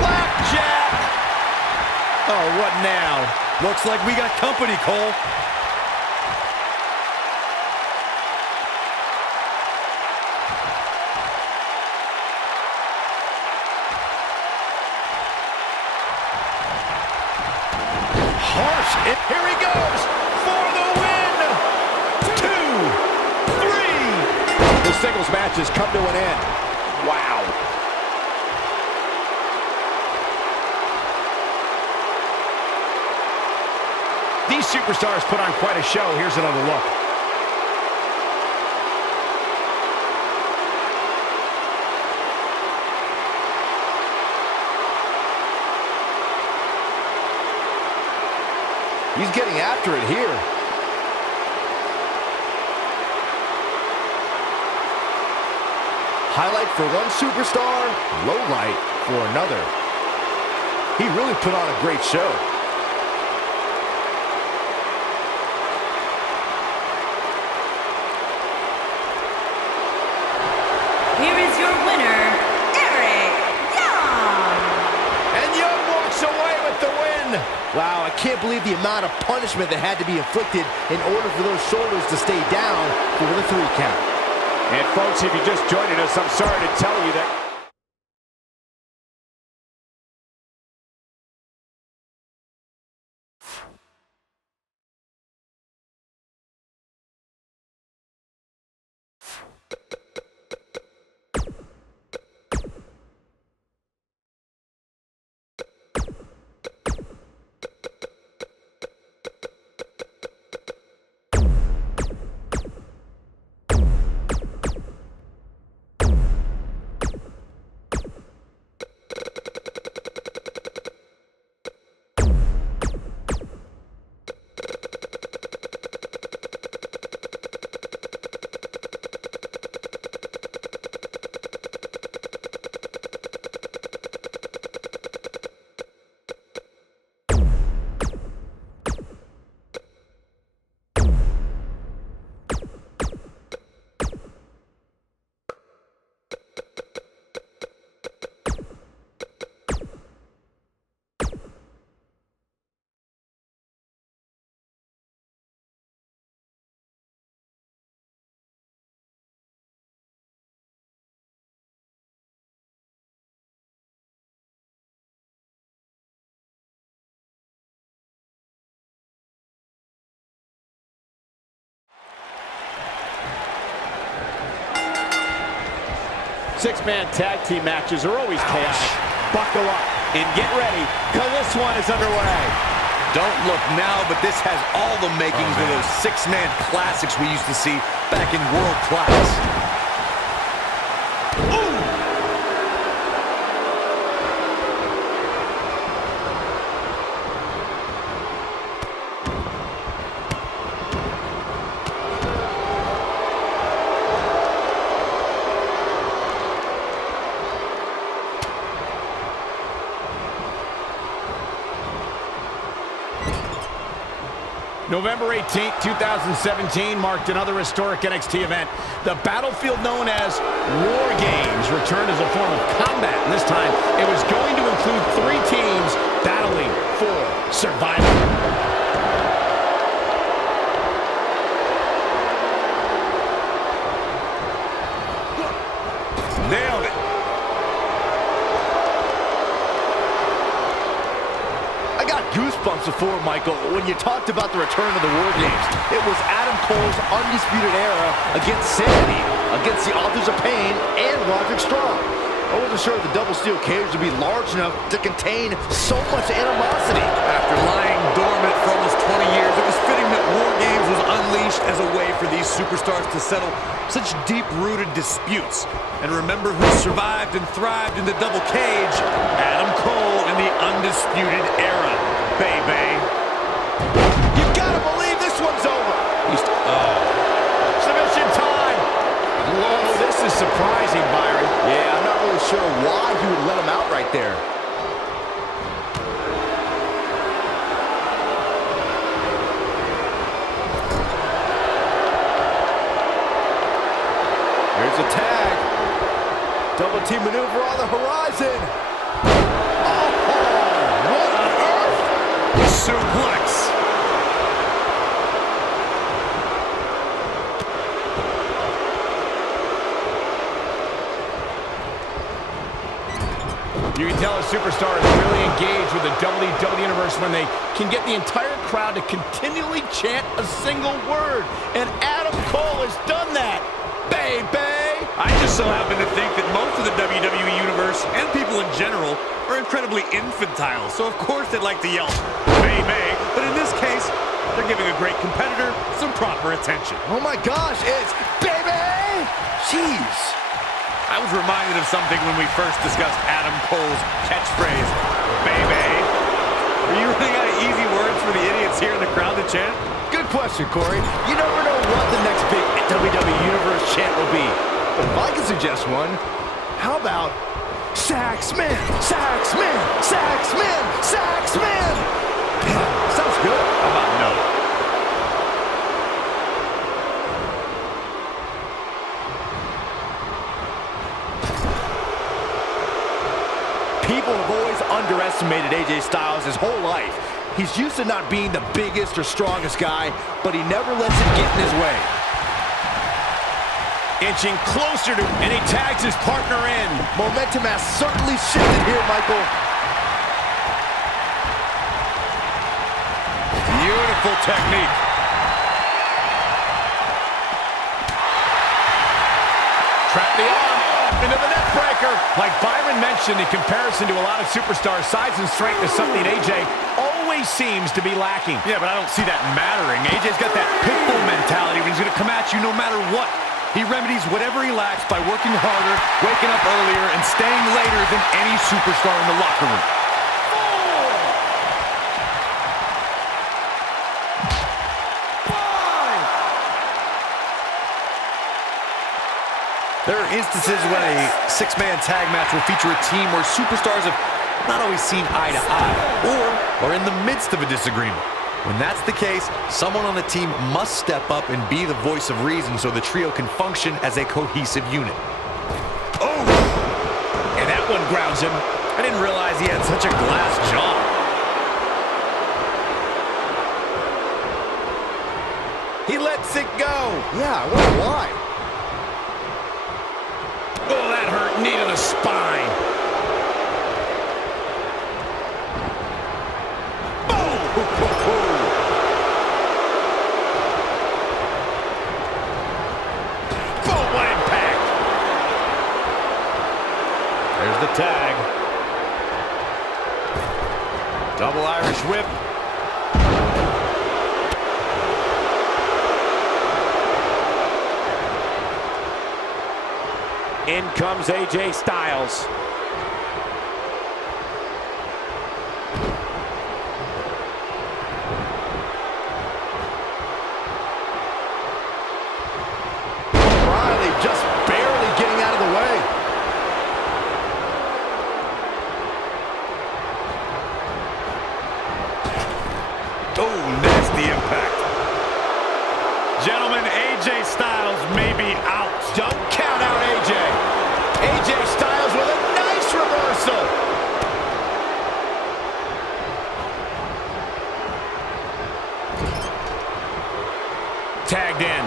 Blackjack. Oh, what now? Looks like we got company, Cole. Harsh. Here he goes for the win. 2, 3. The singles match has come to an end. Wow. These superstars put on quite a show. Here's another look. He's getting after it here. Highlight for one superstar, low light for another. He really put on a great show. Here is your winner, Eric Young. And Young walks away with the win. Wow, I can't believe the amount of punishment that had to be inflicted in order for those shoulders to stay down for the 3 count. And folks, if you're just joining us, I'm sorry to tell you that six-man tag team matches are always chaotic. Buckle up and get ready, because this one is underway. Don't look now, but this has all the makings of those 6-man classics we used to see back in World Class. November 18th, 2017 marked another historic NXT event. The battlefield known as War Games returned as a form of combat, and this time it was going to include 3 teams battling for survival. Nailed it. I got goosebumps before, Michael, when you talked about the return of the War Games. It was Adam Cole's Undisputed Era against Sanity, against the Authors of Pain and Roderick Strong. I wasn't sure if the double steel cage would be large enough to contain so much animosity. After lying dormant for almost 20 years, it was fitting that War Games was unleashed as a way for these superstars to settle such deep-rooted disputes. And remember who survived and thrived in the double cage? Adam Cole in the Undisputed Era, baby. You've got to believe this one's over. Submission time. Whoa, this is surprising, Byron. Yeah, I'm not really sure why he would let him out right there. Here's a tag. Double team maneuver on the horizon. Oh, what on earth? Suplex. You can tell a superstar is really engaged with the WWE Universe when they can get the entire crowd to continually chant a single word. And Adam Cole has done that. Baby! I just so happen to think that most of the WWE Universe and people in general are incredibly infantile, so of course they'd like to yell, baby. But in this case, they're giving a great competitor some proper attention. Oh my gosh, it's baby! Jeez. I was reminded of something when we first discussed Adam Cole's catchphrase, baby. Are you running out of easy words for the idiots here in the crowd to chant? Good question, Corey. You never know what the next big WWE Universe chant will be. But if I can suggest one, how about Saxman, Saxman, Saxman, Saxman? Sounds good. How about no? People have always underestimated AJ Styles his whole life. He's used to not being the biggest or strongest guy, but he never lets it get in his way. Inching closer to, and he tags his partner in. Momentum has certainly shifted here, Michael. Beautiful technique. Trap the arm into the neck breaker. Like Byron mentioned, in comparison to a lot of superstars, size and strength is something AJ always seems to be lacking. Yeah, but I don't see that mattering. AJ's got that pitbull mentality when he's going to come at you no matter what. He remedies whatever he lacks by working harder, waking up earlier, and staying later than any superstar in the locker room. There are instances when a six-man tag match will feature a team where superstars have not always seen eye to eye, or are in the midst of a disagreement. When that's the case, someone on the team must step up and be the voice of reason so the trio can function as a cohesive unit. Oh! And that one grounds him. I didn't realize he had such a glass jaw. He lets it go. Yeah, I wonder why. Oh, that hurt. Knee to the spine. Boom, what impact. There's the tag. Double Irish whip. In comes AJ Styles. Riley just barely getting out of the way. Oh, nasty impact. tagged in.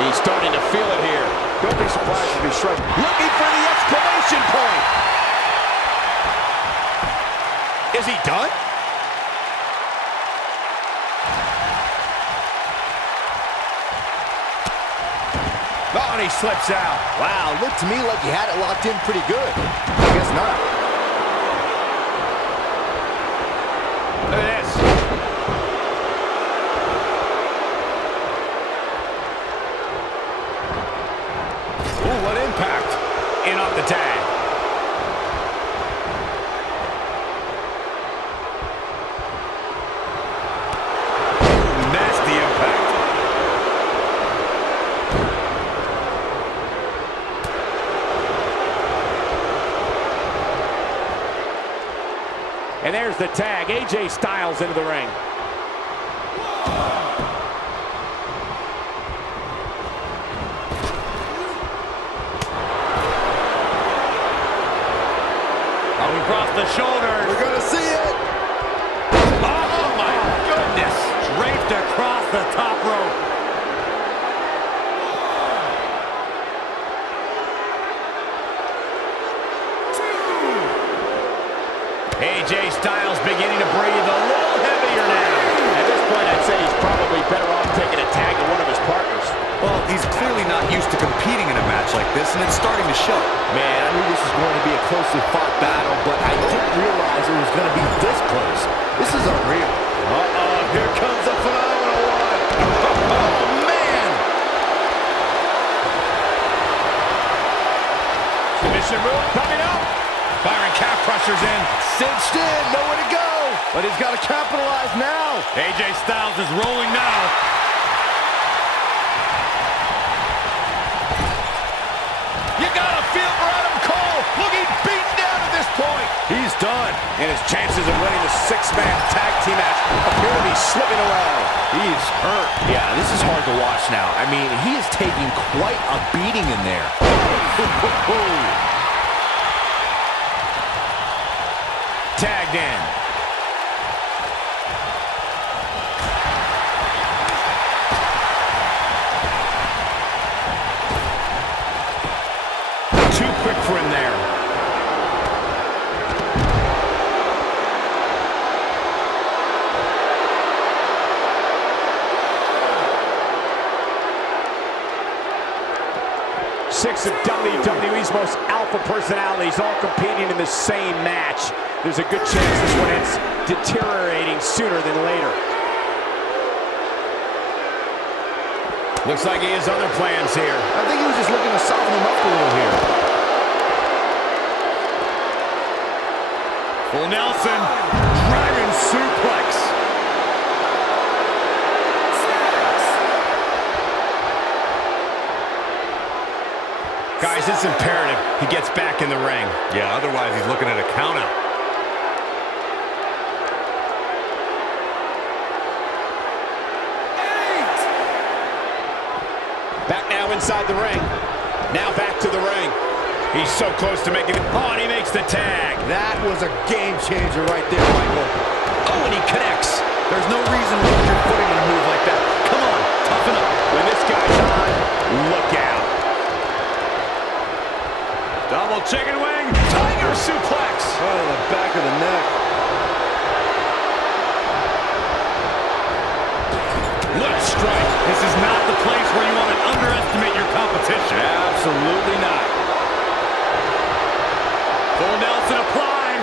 He's starting to feel it here. Don't be surprised if he's struggling. Looking for the exclamation point. Is he done? Oh, and he slips out. Wow, looked to me like he had it locked in pretty good. I guess not. Look at this. Ooh, what impact. In off the tag. Ooh, nasty impact. And there's the tag. AJ Styles into the ring. Across the shoulders. We're gonna see it. Oh my goodness. Draped across the top rope. AJ Styles beginning to breathe a little heavier now. At this point, I'd say he's probably better off taking a tag to one of his partners. Well, he's clearly not used to competing in a match like this, and it's starting to show. Man, I knew this was going to be a closely fought battle, but I didn't realize it was going to be this close. This is unreal. Uh-oh, here comes a phenomenal one. Oh, man! Submission move coming up. Byron calf crushers in. Cinched in, nowhere to go. But he's got to capitalize now. AJ Styles is rolling now. You gotta feel for Adam Cole. Looking beaten down at this point. He's done. And his chances of winning the six-man tag team match appear to be slipping away. He's hurt. Yeah, this is hard to watch now. I mean, he is taking quite a beating in there. Tagged in. Too quick for him there. Six of WWE's most alpha personalities all competing in the same match. There's a good chance this one ends deteriorating sooner than later. Looks like he has other plans here. I think he was just looking to soften him up a little here. Full Nelson. Dragon suplex. Guys, it's imperative he gets back in the ring. Yeah, otherwise he's looking at a countout. Back now inside the ring. Now back to the ring. He's so close to making it. Oh, and he makes the tag. That was a game changer right there, Michael. Oh, and he connects. There's no reason to lose your footing on a move like that. Come on, toughen up. When this guy's on, look out. Double chicken wing. Tiger suplex. Oh, the back of the neck. Left strike. This is not the place where you want to underestimate your competition. Absolutely not. Full Nelson applied.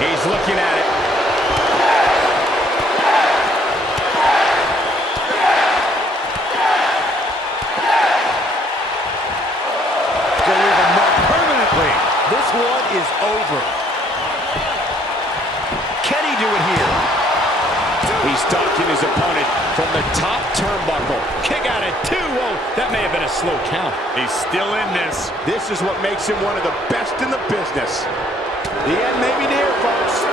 He's looking at it. To leave a mark permanently. This one is over. Can he do it here? He's stalking his opponent from the top turnbuckle. Kick out at 2. Whoa, that may have been a slow count. He's still in this. This is what makes him one of the best in the business. The end may be near, folks.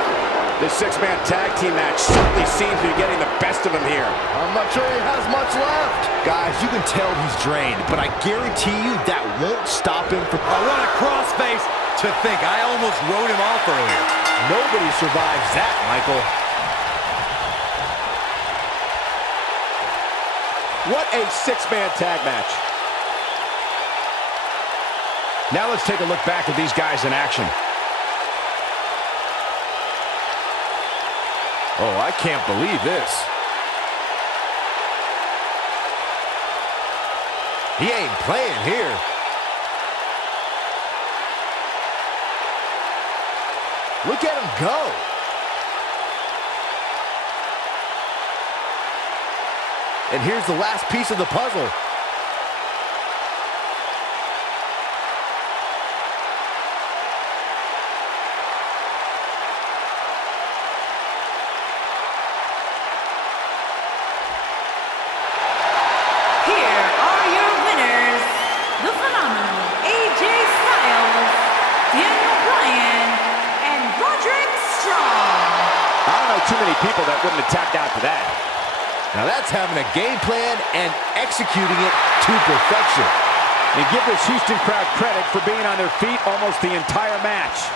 This six-man tag team match certainly seems to be getting the best of him here. I'm not sure he has much left. Guys, you can tell he's drained, but I guarantee you that won't stop him from... Oh, what a crossface! To think, I almost wrote him off earlier. Nobody survives that, Michael. What a six-man tag match. Now let's take a look back at these guys in action. Oh, I can't believe this. He ain't playing here. Look at him go. And here's the last piece of the puzzle. Too many people that wouldn't have tapped out to that. Now that's having a game plan and executing it to perfection. And give this Houston crowd credit for being on their feet almost the entire match.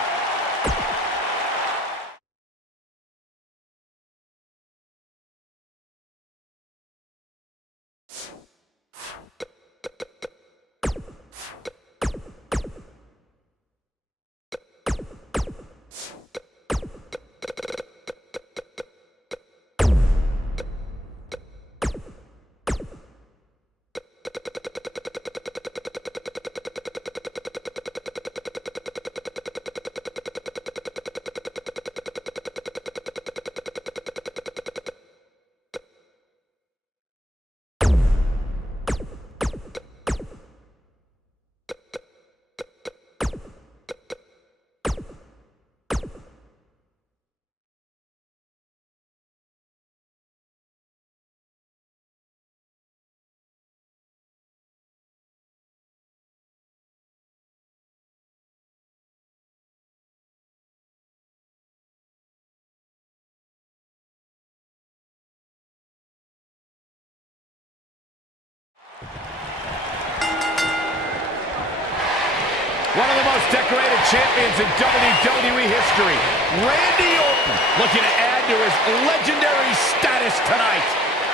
One of the most decorated champions in WWE history, Randy Orton, looking to add to his legendary status tonight.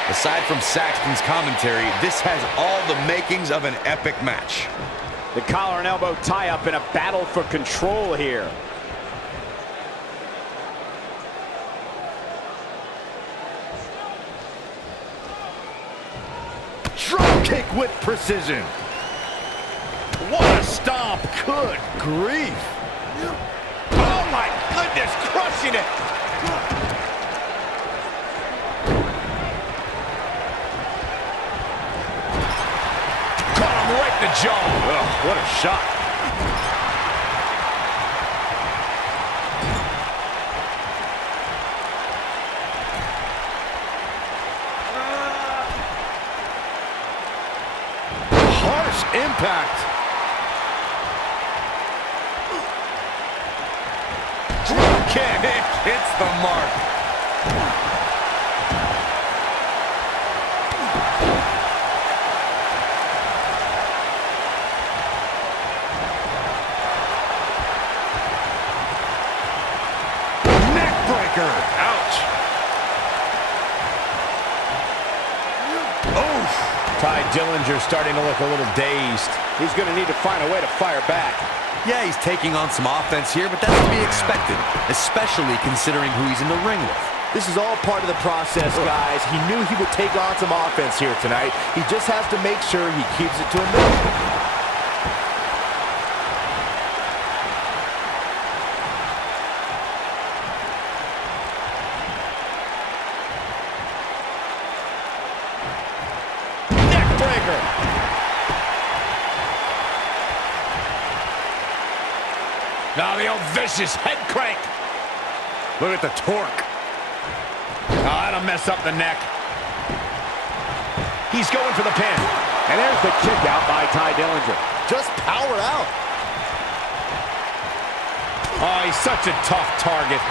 Aside from Saxton's commentary, this has all the makings of an epic match. The collar and elbow tie-up in a battle for control here. Drop kick with precision. What a stomp. Good Grief. Oh my goodness, crushing it. Caught him right in the jaw. Oh, what a shot. Harsh impact. Kick hits the mark. Neckbreaker. Ouch. Ty Dillinger starting to look a little dazed. He's going to need to find a way to fire back. Yeah, he's taking on some offense here, but that's to be expected, especially considering who he's in the ring with. This is all part of the process, guys. He knew he would take on some offense here tonight. He just has to make sure he keeps it to a minimum. Now the old vicious head crank. Look at the torque. Oh, that'll mess up the neck. He's going for the pin. And there's the kick out by Ty Dillinger. Just power out. Oh, he's such a tough target.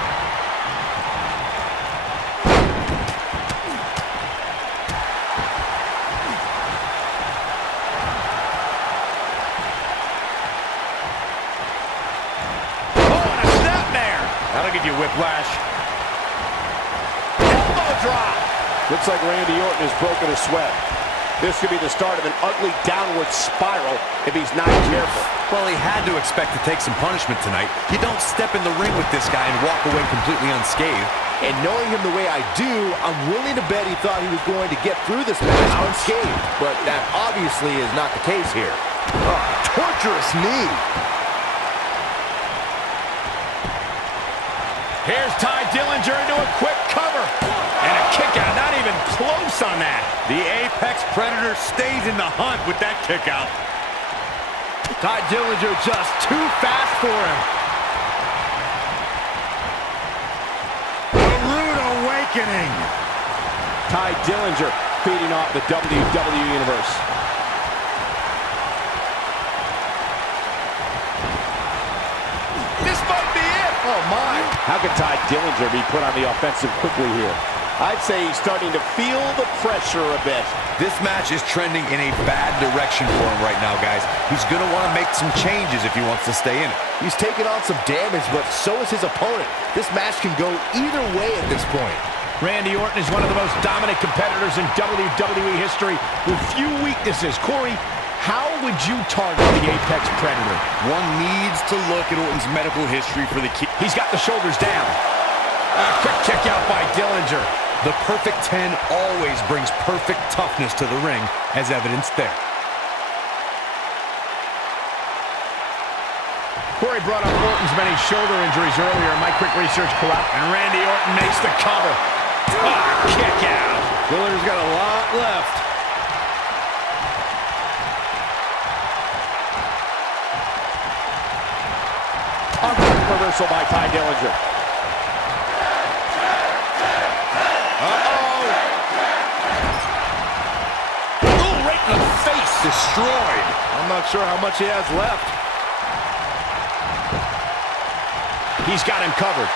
give you whiplash. Elbow drop. Looks like Randy Orton has broken a sweat. This could be the start of an ugly downward spiral if he's not careful. Well, he had to expect to take some punishment tonight. You don't step in the ring with this guy and walk away completely unscathed. And knowing him the way I do, I'm willing to bet he thought he was going to get through this match unscathed. But that obviously is not the case here. Oh, torturous knee. Here's Dillinger into a quick cover. And a kick out, not even close on that. The Apex Predator stays in the hunt with that kick out. Dillinger just too fast for him. A rude awakening. Dillinger feeding off the WWE Universe. This might be it. Oh, my. How can Dillinger be put on the offensive quickly here? I'd say he's starting to feel the pressure a bit. This match is trending in a bad direction for him right now, guys. He's going to want to make some changes if he wants to stay in it. He's taking on some damage, but so is his opponent. This match can go either way at this point. Randy Orton is one of the most dominant competitors in WWE history with few weaknesses. Corey, how would you target the Apex Predator? One needs to look at Orton's medical history for the key. He's got the shoulders down. A quick kick out by Dillinger. The perfect 10 always brings perfect toughness to the ring, as evidenced there. Corey brought up Orton's many shoulder injuries earlier. My quick research correct. And Randy Orton makes the cover. Kick out. Dillinger's got a lot left. A quick reversal by Dillinger. Destroyed. I'm not sure how much he has left. He's got him covered.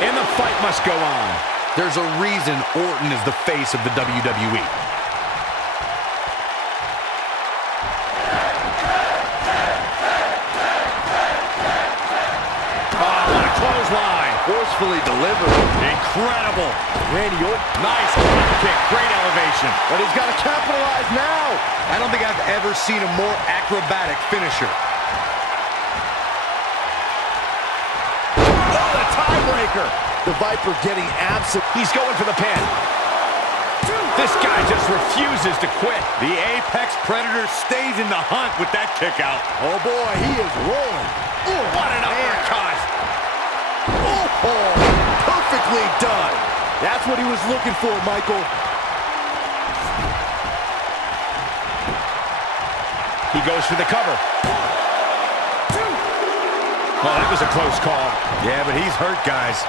And the fight must go on. There's a reason Orton is the face of the WWE. Oh, what a clothesline. Forcefully delivered. Incredible. Randy Orton. Nice kick. Great elevation. But he's got to capitalize now. I don't think I've ever seen a more acrobatic finisher. Oh, the tiebreaker. The Viper getting absent. He's going for the pin. This guy just refuses to quit. The Apex Predator stays in the hunt with that kick out. Oh, boy, he is rolling. Ooh, what an uppercut. Oh, perfectly done. That's what he was looking for, Michael. He goes for the cover. Oh, that was a close call. Yeah, but he's hurt, guys.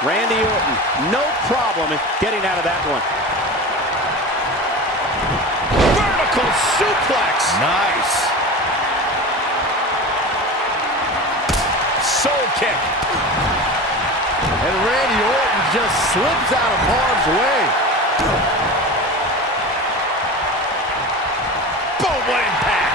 Randy Orton, no problem in getting out of that one. Vertical suplex. Nice. Soul kick. And Randy Orton just slips out of harm's way. Boom, what impact.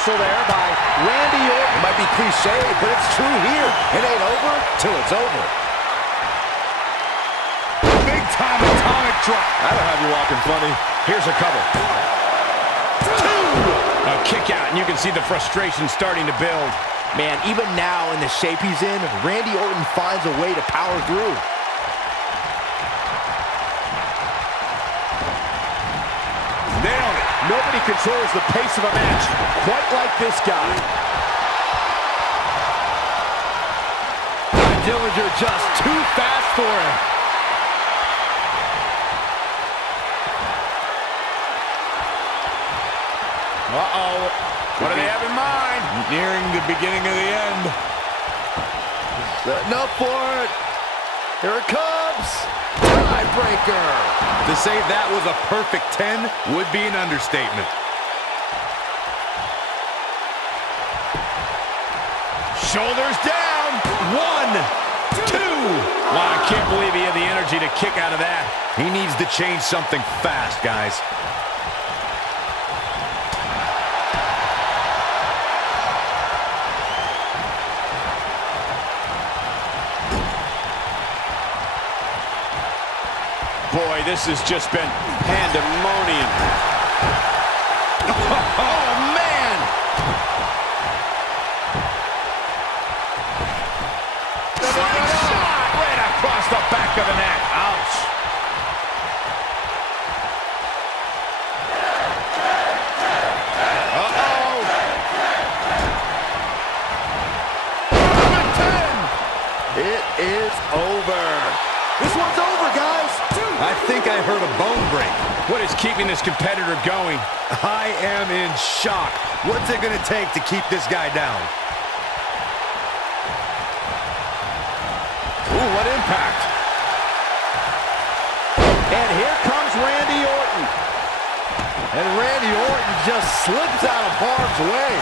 There by Randy Orton. It might be cliche, but it's true here. It ain't over till it's over. Big time atomic drop. That'll have you walking funny. Here's a cover. A kick out, and you can see the frustration starting to build. Man, even now in the shape he's in, Randy Orton finds a way to power through. Nailed it. Nobody controls the pace of a match quite like this guy. Dillinger just too fast for him. Uh-oh. What do they have in mind? Nearing the beginning of the end. Setting up for it. Here it comes. Tiebreaker. To say that was a perfect 10 would be an understatement. Shoulders down. 1, 2. Wow, I can't believe he had the energy to kick out of that. He needs to change something fast, guys. Boy, this has just been pandemonium. Oh, man! Slingshot right across the back of the neck. Ouch. Uh-oh. 10. It is over. This one's over, guys. I think I heard a bone break. What is keeping this competitor going? I am in shock. What's it going to take to keep this guy down? Ooh, what impact. And here comes Randy Orton. And Randy Orton just slips out of harm's way.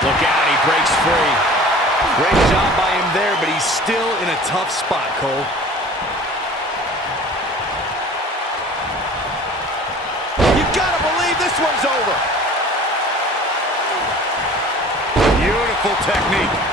Look out, he breaks free. Great job by him there, but he's still in a tough spot, Cole. You gotta believe this one's over. Beautiful technique.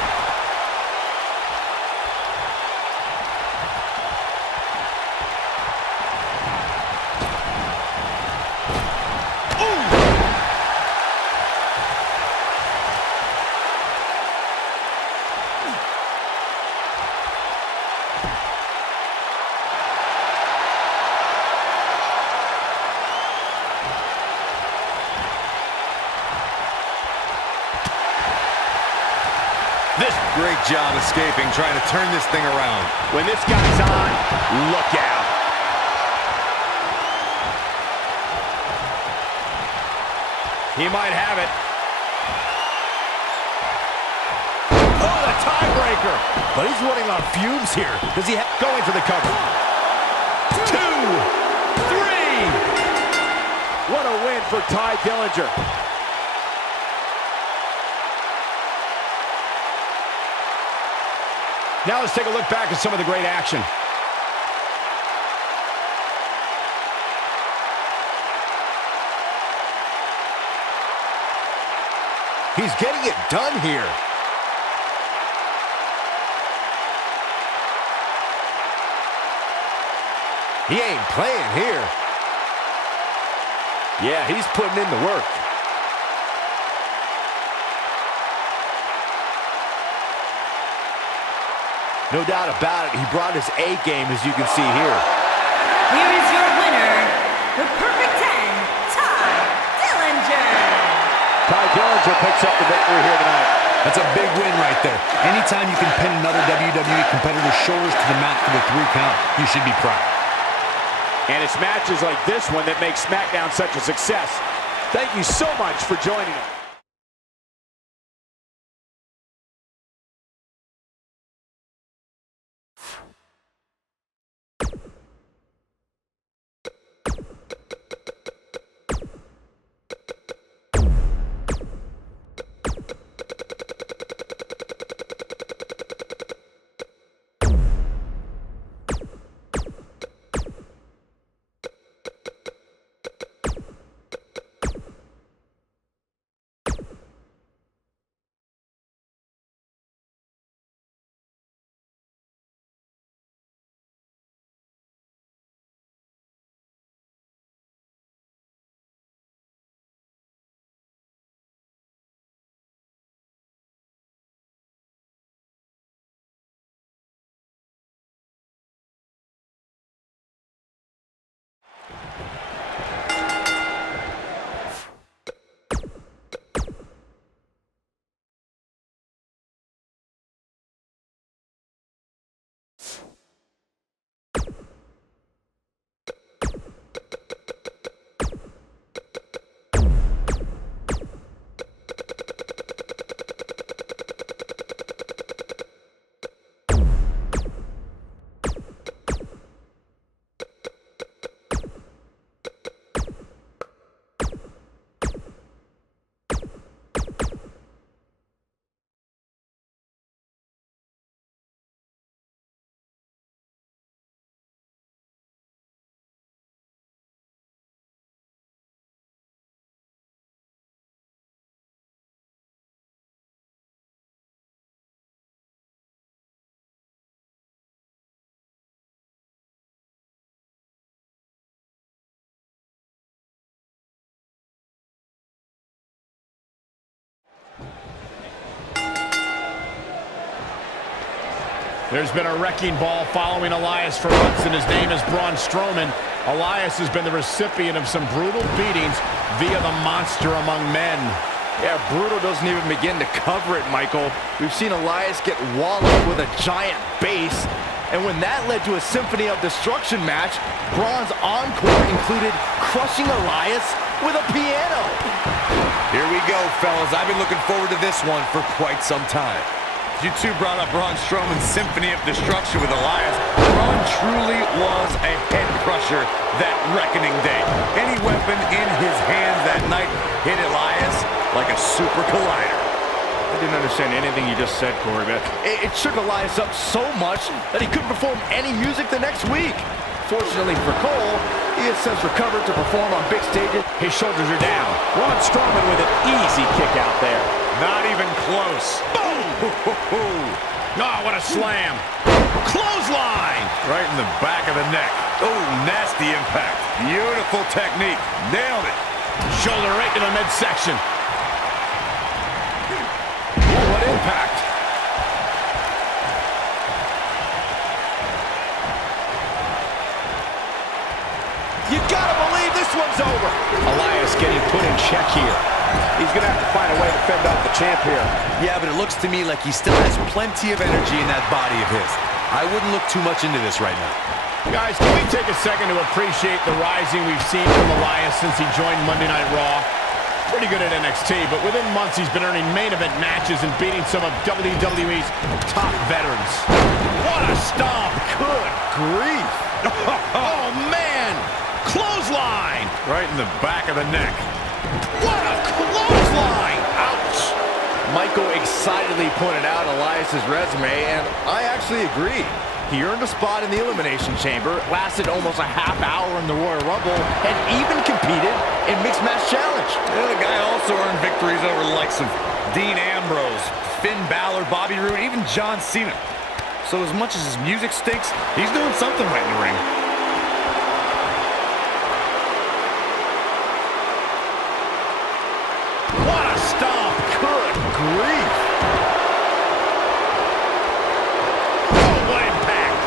Great job escaping, trying to turn this thing around. When this guy's on, look out. He might have it. Oh, the tiebreaker. But he's running on fumes here. Does he Going for the cover. 2, 3. What a win for Ty Dillinger. Now let's take a look back at some of the great action. He's getting it done here. He ain't playing here. Yeah, he's putting in the work. No doubt about it, he brought his A game, as you can see here. Here is your winner, the Perfect 10, Ty Dillinger. Ty Dillinger picks up the victory here tonight. That's a big win right there. Anytime you can pin another WWE competitor's shoulders to the mat for the 3 count, you should be proud. And it's matches like this one that make Smackdown such a success. Thank you so much for joining us. There's been a wrecking ball following Elias for months, and his name is Braun Strowman. Elias has been the recipient of some brutal beatings via the monster among men. Yeah, brutal doesn't even begin to cover it, Michael. We've seen Elias get walloped with a giant base, and when that led to a Symphony of Destruction match, Braun's encore included crushing Elias with a piano. Here we go, fellas. I've been looking forward to this one for quite some time. You two brought up Braun Strowman's Symphony of Destruction with Elias. Braun truly was a head crusher that reckoning day. Any weapon in his hands that night hit Elias like a super collider. I didn't understand anything you just said, Corey, but It shook Elias up so much that he couldn't perform any music the next week. Fortunately for Cole, he has since recovered to perform on big stages. His shoulders are down. Braun Strowman with an easy kick out there. Not even close. Boom! Oh, what a slam. Clothesline! Right in the back of the neck. Oh, nasty impact. Beautiful technique. Nailed it. Shoulder right to the midsection. Oh, what impact. You gotta believe this one's over. Elias getting put in check here. He's going to have to find a way to fend off the champ here. Yeah, but it looks to me like he still has plenty of energy in that body of his. I wouldn't look too much into this right now. Guys, can we take a second to appreciate the rising we've seen from Elias since he joined Monday Night Raw? Pretty good at NXT, but within months he's been earning main event matches and beating some of WWE's top veterans. What a stomp! Good grief! Oh, man! Clothesline! Right in the back of the neck. What a clothesline! Ouch! Michael excitedly pointed out Elias' resume, and I actually agree. He earned a spot in the Elimination Chamber, lasted almost a half hour in the Royal Rumble, and even competed in Mixed Match Challenge. Yeah, the guy also earned victories over the likes of Dean Ambrose, Finn Balor, Bobby Roode, even John Cena. So as much as his music stinks, he's doing something right in the ring. What a stomp! Good grief! Oh, what impact!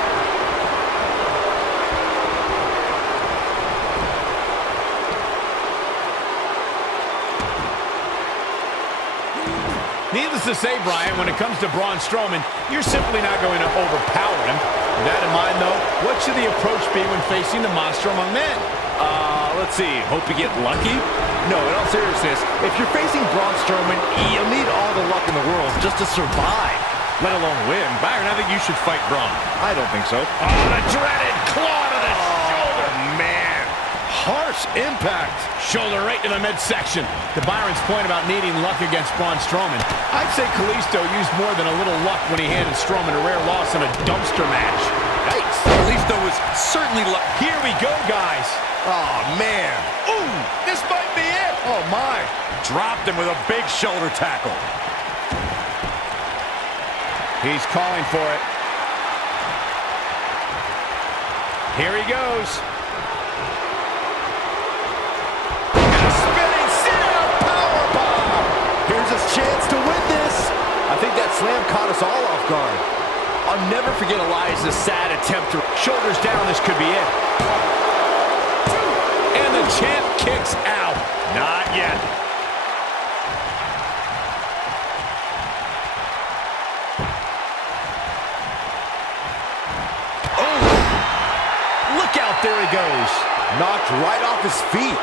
Needless to say, Bryan, when it comes to Braun Strowman, you're simply not going to overpower him. With that in mind, though, what should the approach be when facing the monster among men? Let's see, hope you get lucky? No, in all seriousness, if you're facing Braun Strowman, you'll need all the luck in the world just to survive, let alone win. Byron, I think you should fight Braun. I don't think so. Oh, the dreaded claw to the shoulder! Man, Harsh impact. Shoulder right to the midsection. To Byron's point about needing luck against Braun Strowman, I'd say Kalisto used more than a little luck when he handed Strowman a rare loss in a dumpster match. Yikes. Kalisto was certainly lucky. Here we go, guys. Oh, man. Ooh, this might be it. Oh, my. dropped him with a big shoulder tackle. He's calling for it. Here he goes. And a spinning sit-out powerbomb. Here's his chance to win this. I think that slam caught us all off guard. I'll never forget Elias' sad attempt to... Shoulders down, this could be it. And the champ kicks out. Not yet. Oh! Look out, there he goes. Knocked right off his feet.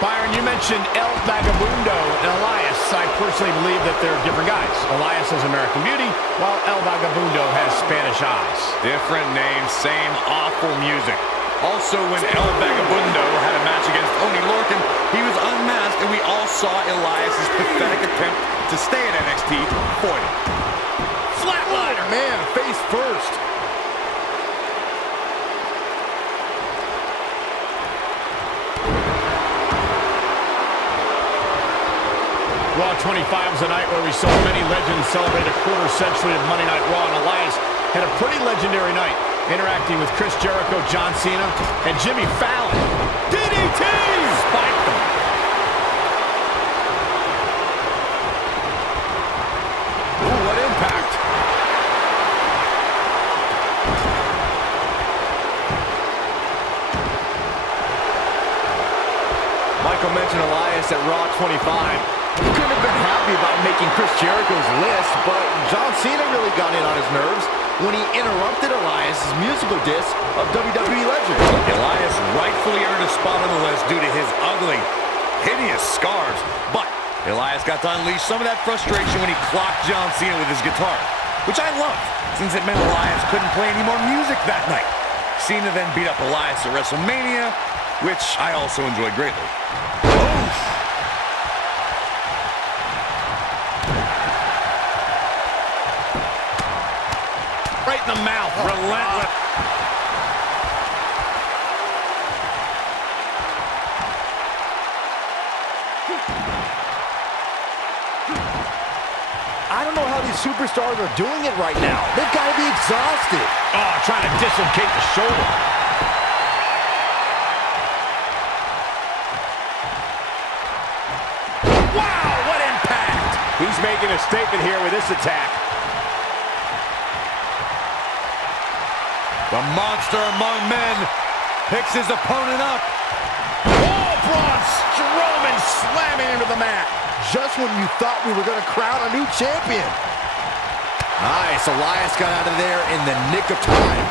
Byron, you mentioned El Vagabundo and Elias. I personally believe that they're different guys. Elias has American Beauty, while El Vagabundo has Spanish eyes. Different names, same awful music. Also, when El Vagabundo had a match against Oney Lorcan, he was unmasked, and we all saw Elias' pathetic attempt to stay at NXT foiled. Flatliner! Man, face first. Raw 25 was a night where we saw many legends celebrate a quarter century of Monday Night Raw, and Elias had a pretty legendary night, interacting with Chris Jericho, John Cena, and Jimmy Fallon. DDT! Spiked them. Ooh, what impact. Jericho mentioned Elias at Raw 25. Couldn't have been happy about making Chris Jericho's list, but John Cena really got in on his nerves when he interrupted Elias' musical diss of WWE legend. Elias rightfully earned a spot on the list due to his ugly, hideous scars, but Elias got to unleash some of that frustration when he clocked John Cena with his guitar, which I loved, since it meant Elias couldn't play any more music that night. Cena then beat up Elias at WrestleMania, which I also enjoyed greatly. Oof. Right in the mouth, relentless. I don't know how these superstars are doing it right now. They've got to be exhausted. Oh, trying to dislocate the shoulder. Wow, what impact! He's making a statement here with this attack. The monster among men picks his opponent up. Oh, Braun Strowman slamming into the mat. Just when you thought we were going to crown a new champion. Nice. Elias got out of there in the nick of time.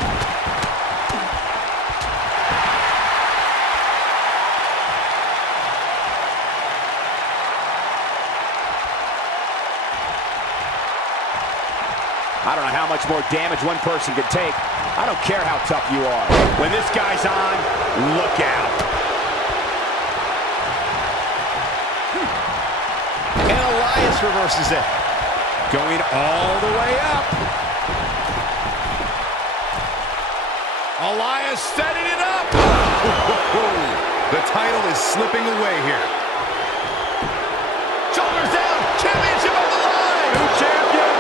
I don't know how much more damage one person could take. I don't care how tough you are. When this guy's on, look out. And Elias reverses it. Going all the way up. Elias setting it up. The title is slipping away here. Shoulders down. Championship on the line. New champion.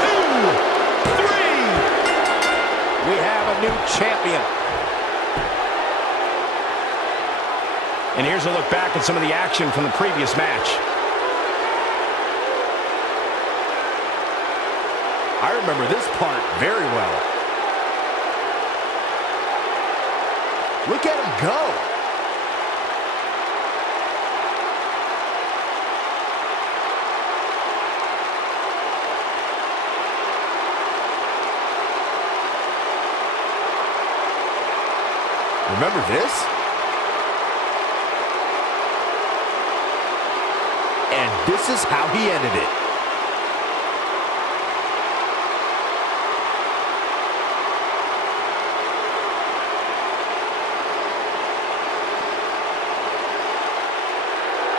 2, 3. We have a new champion. And here's a look back at some of the action from the previous match. I remember this part very well. Look at him go. Remember this? And this is how he ended it.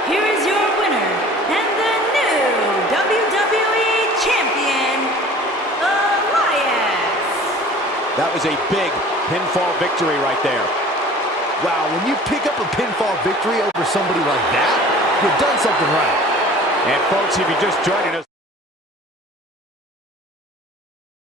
Here is your winner, and the new WWE Champion, Elias. That was a big pinfall victory right there. Wow, when you pick up a pinfall victory over somebody like that, you've done something right. And folks, if you're just joining us,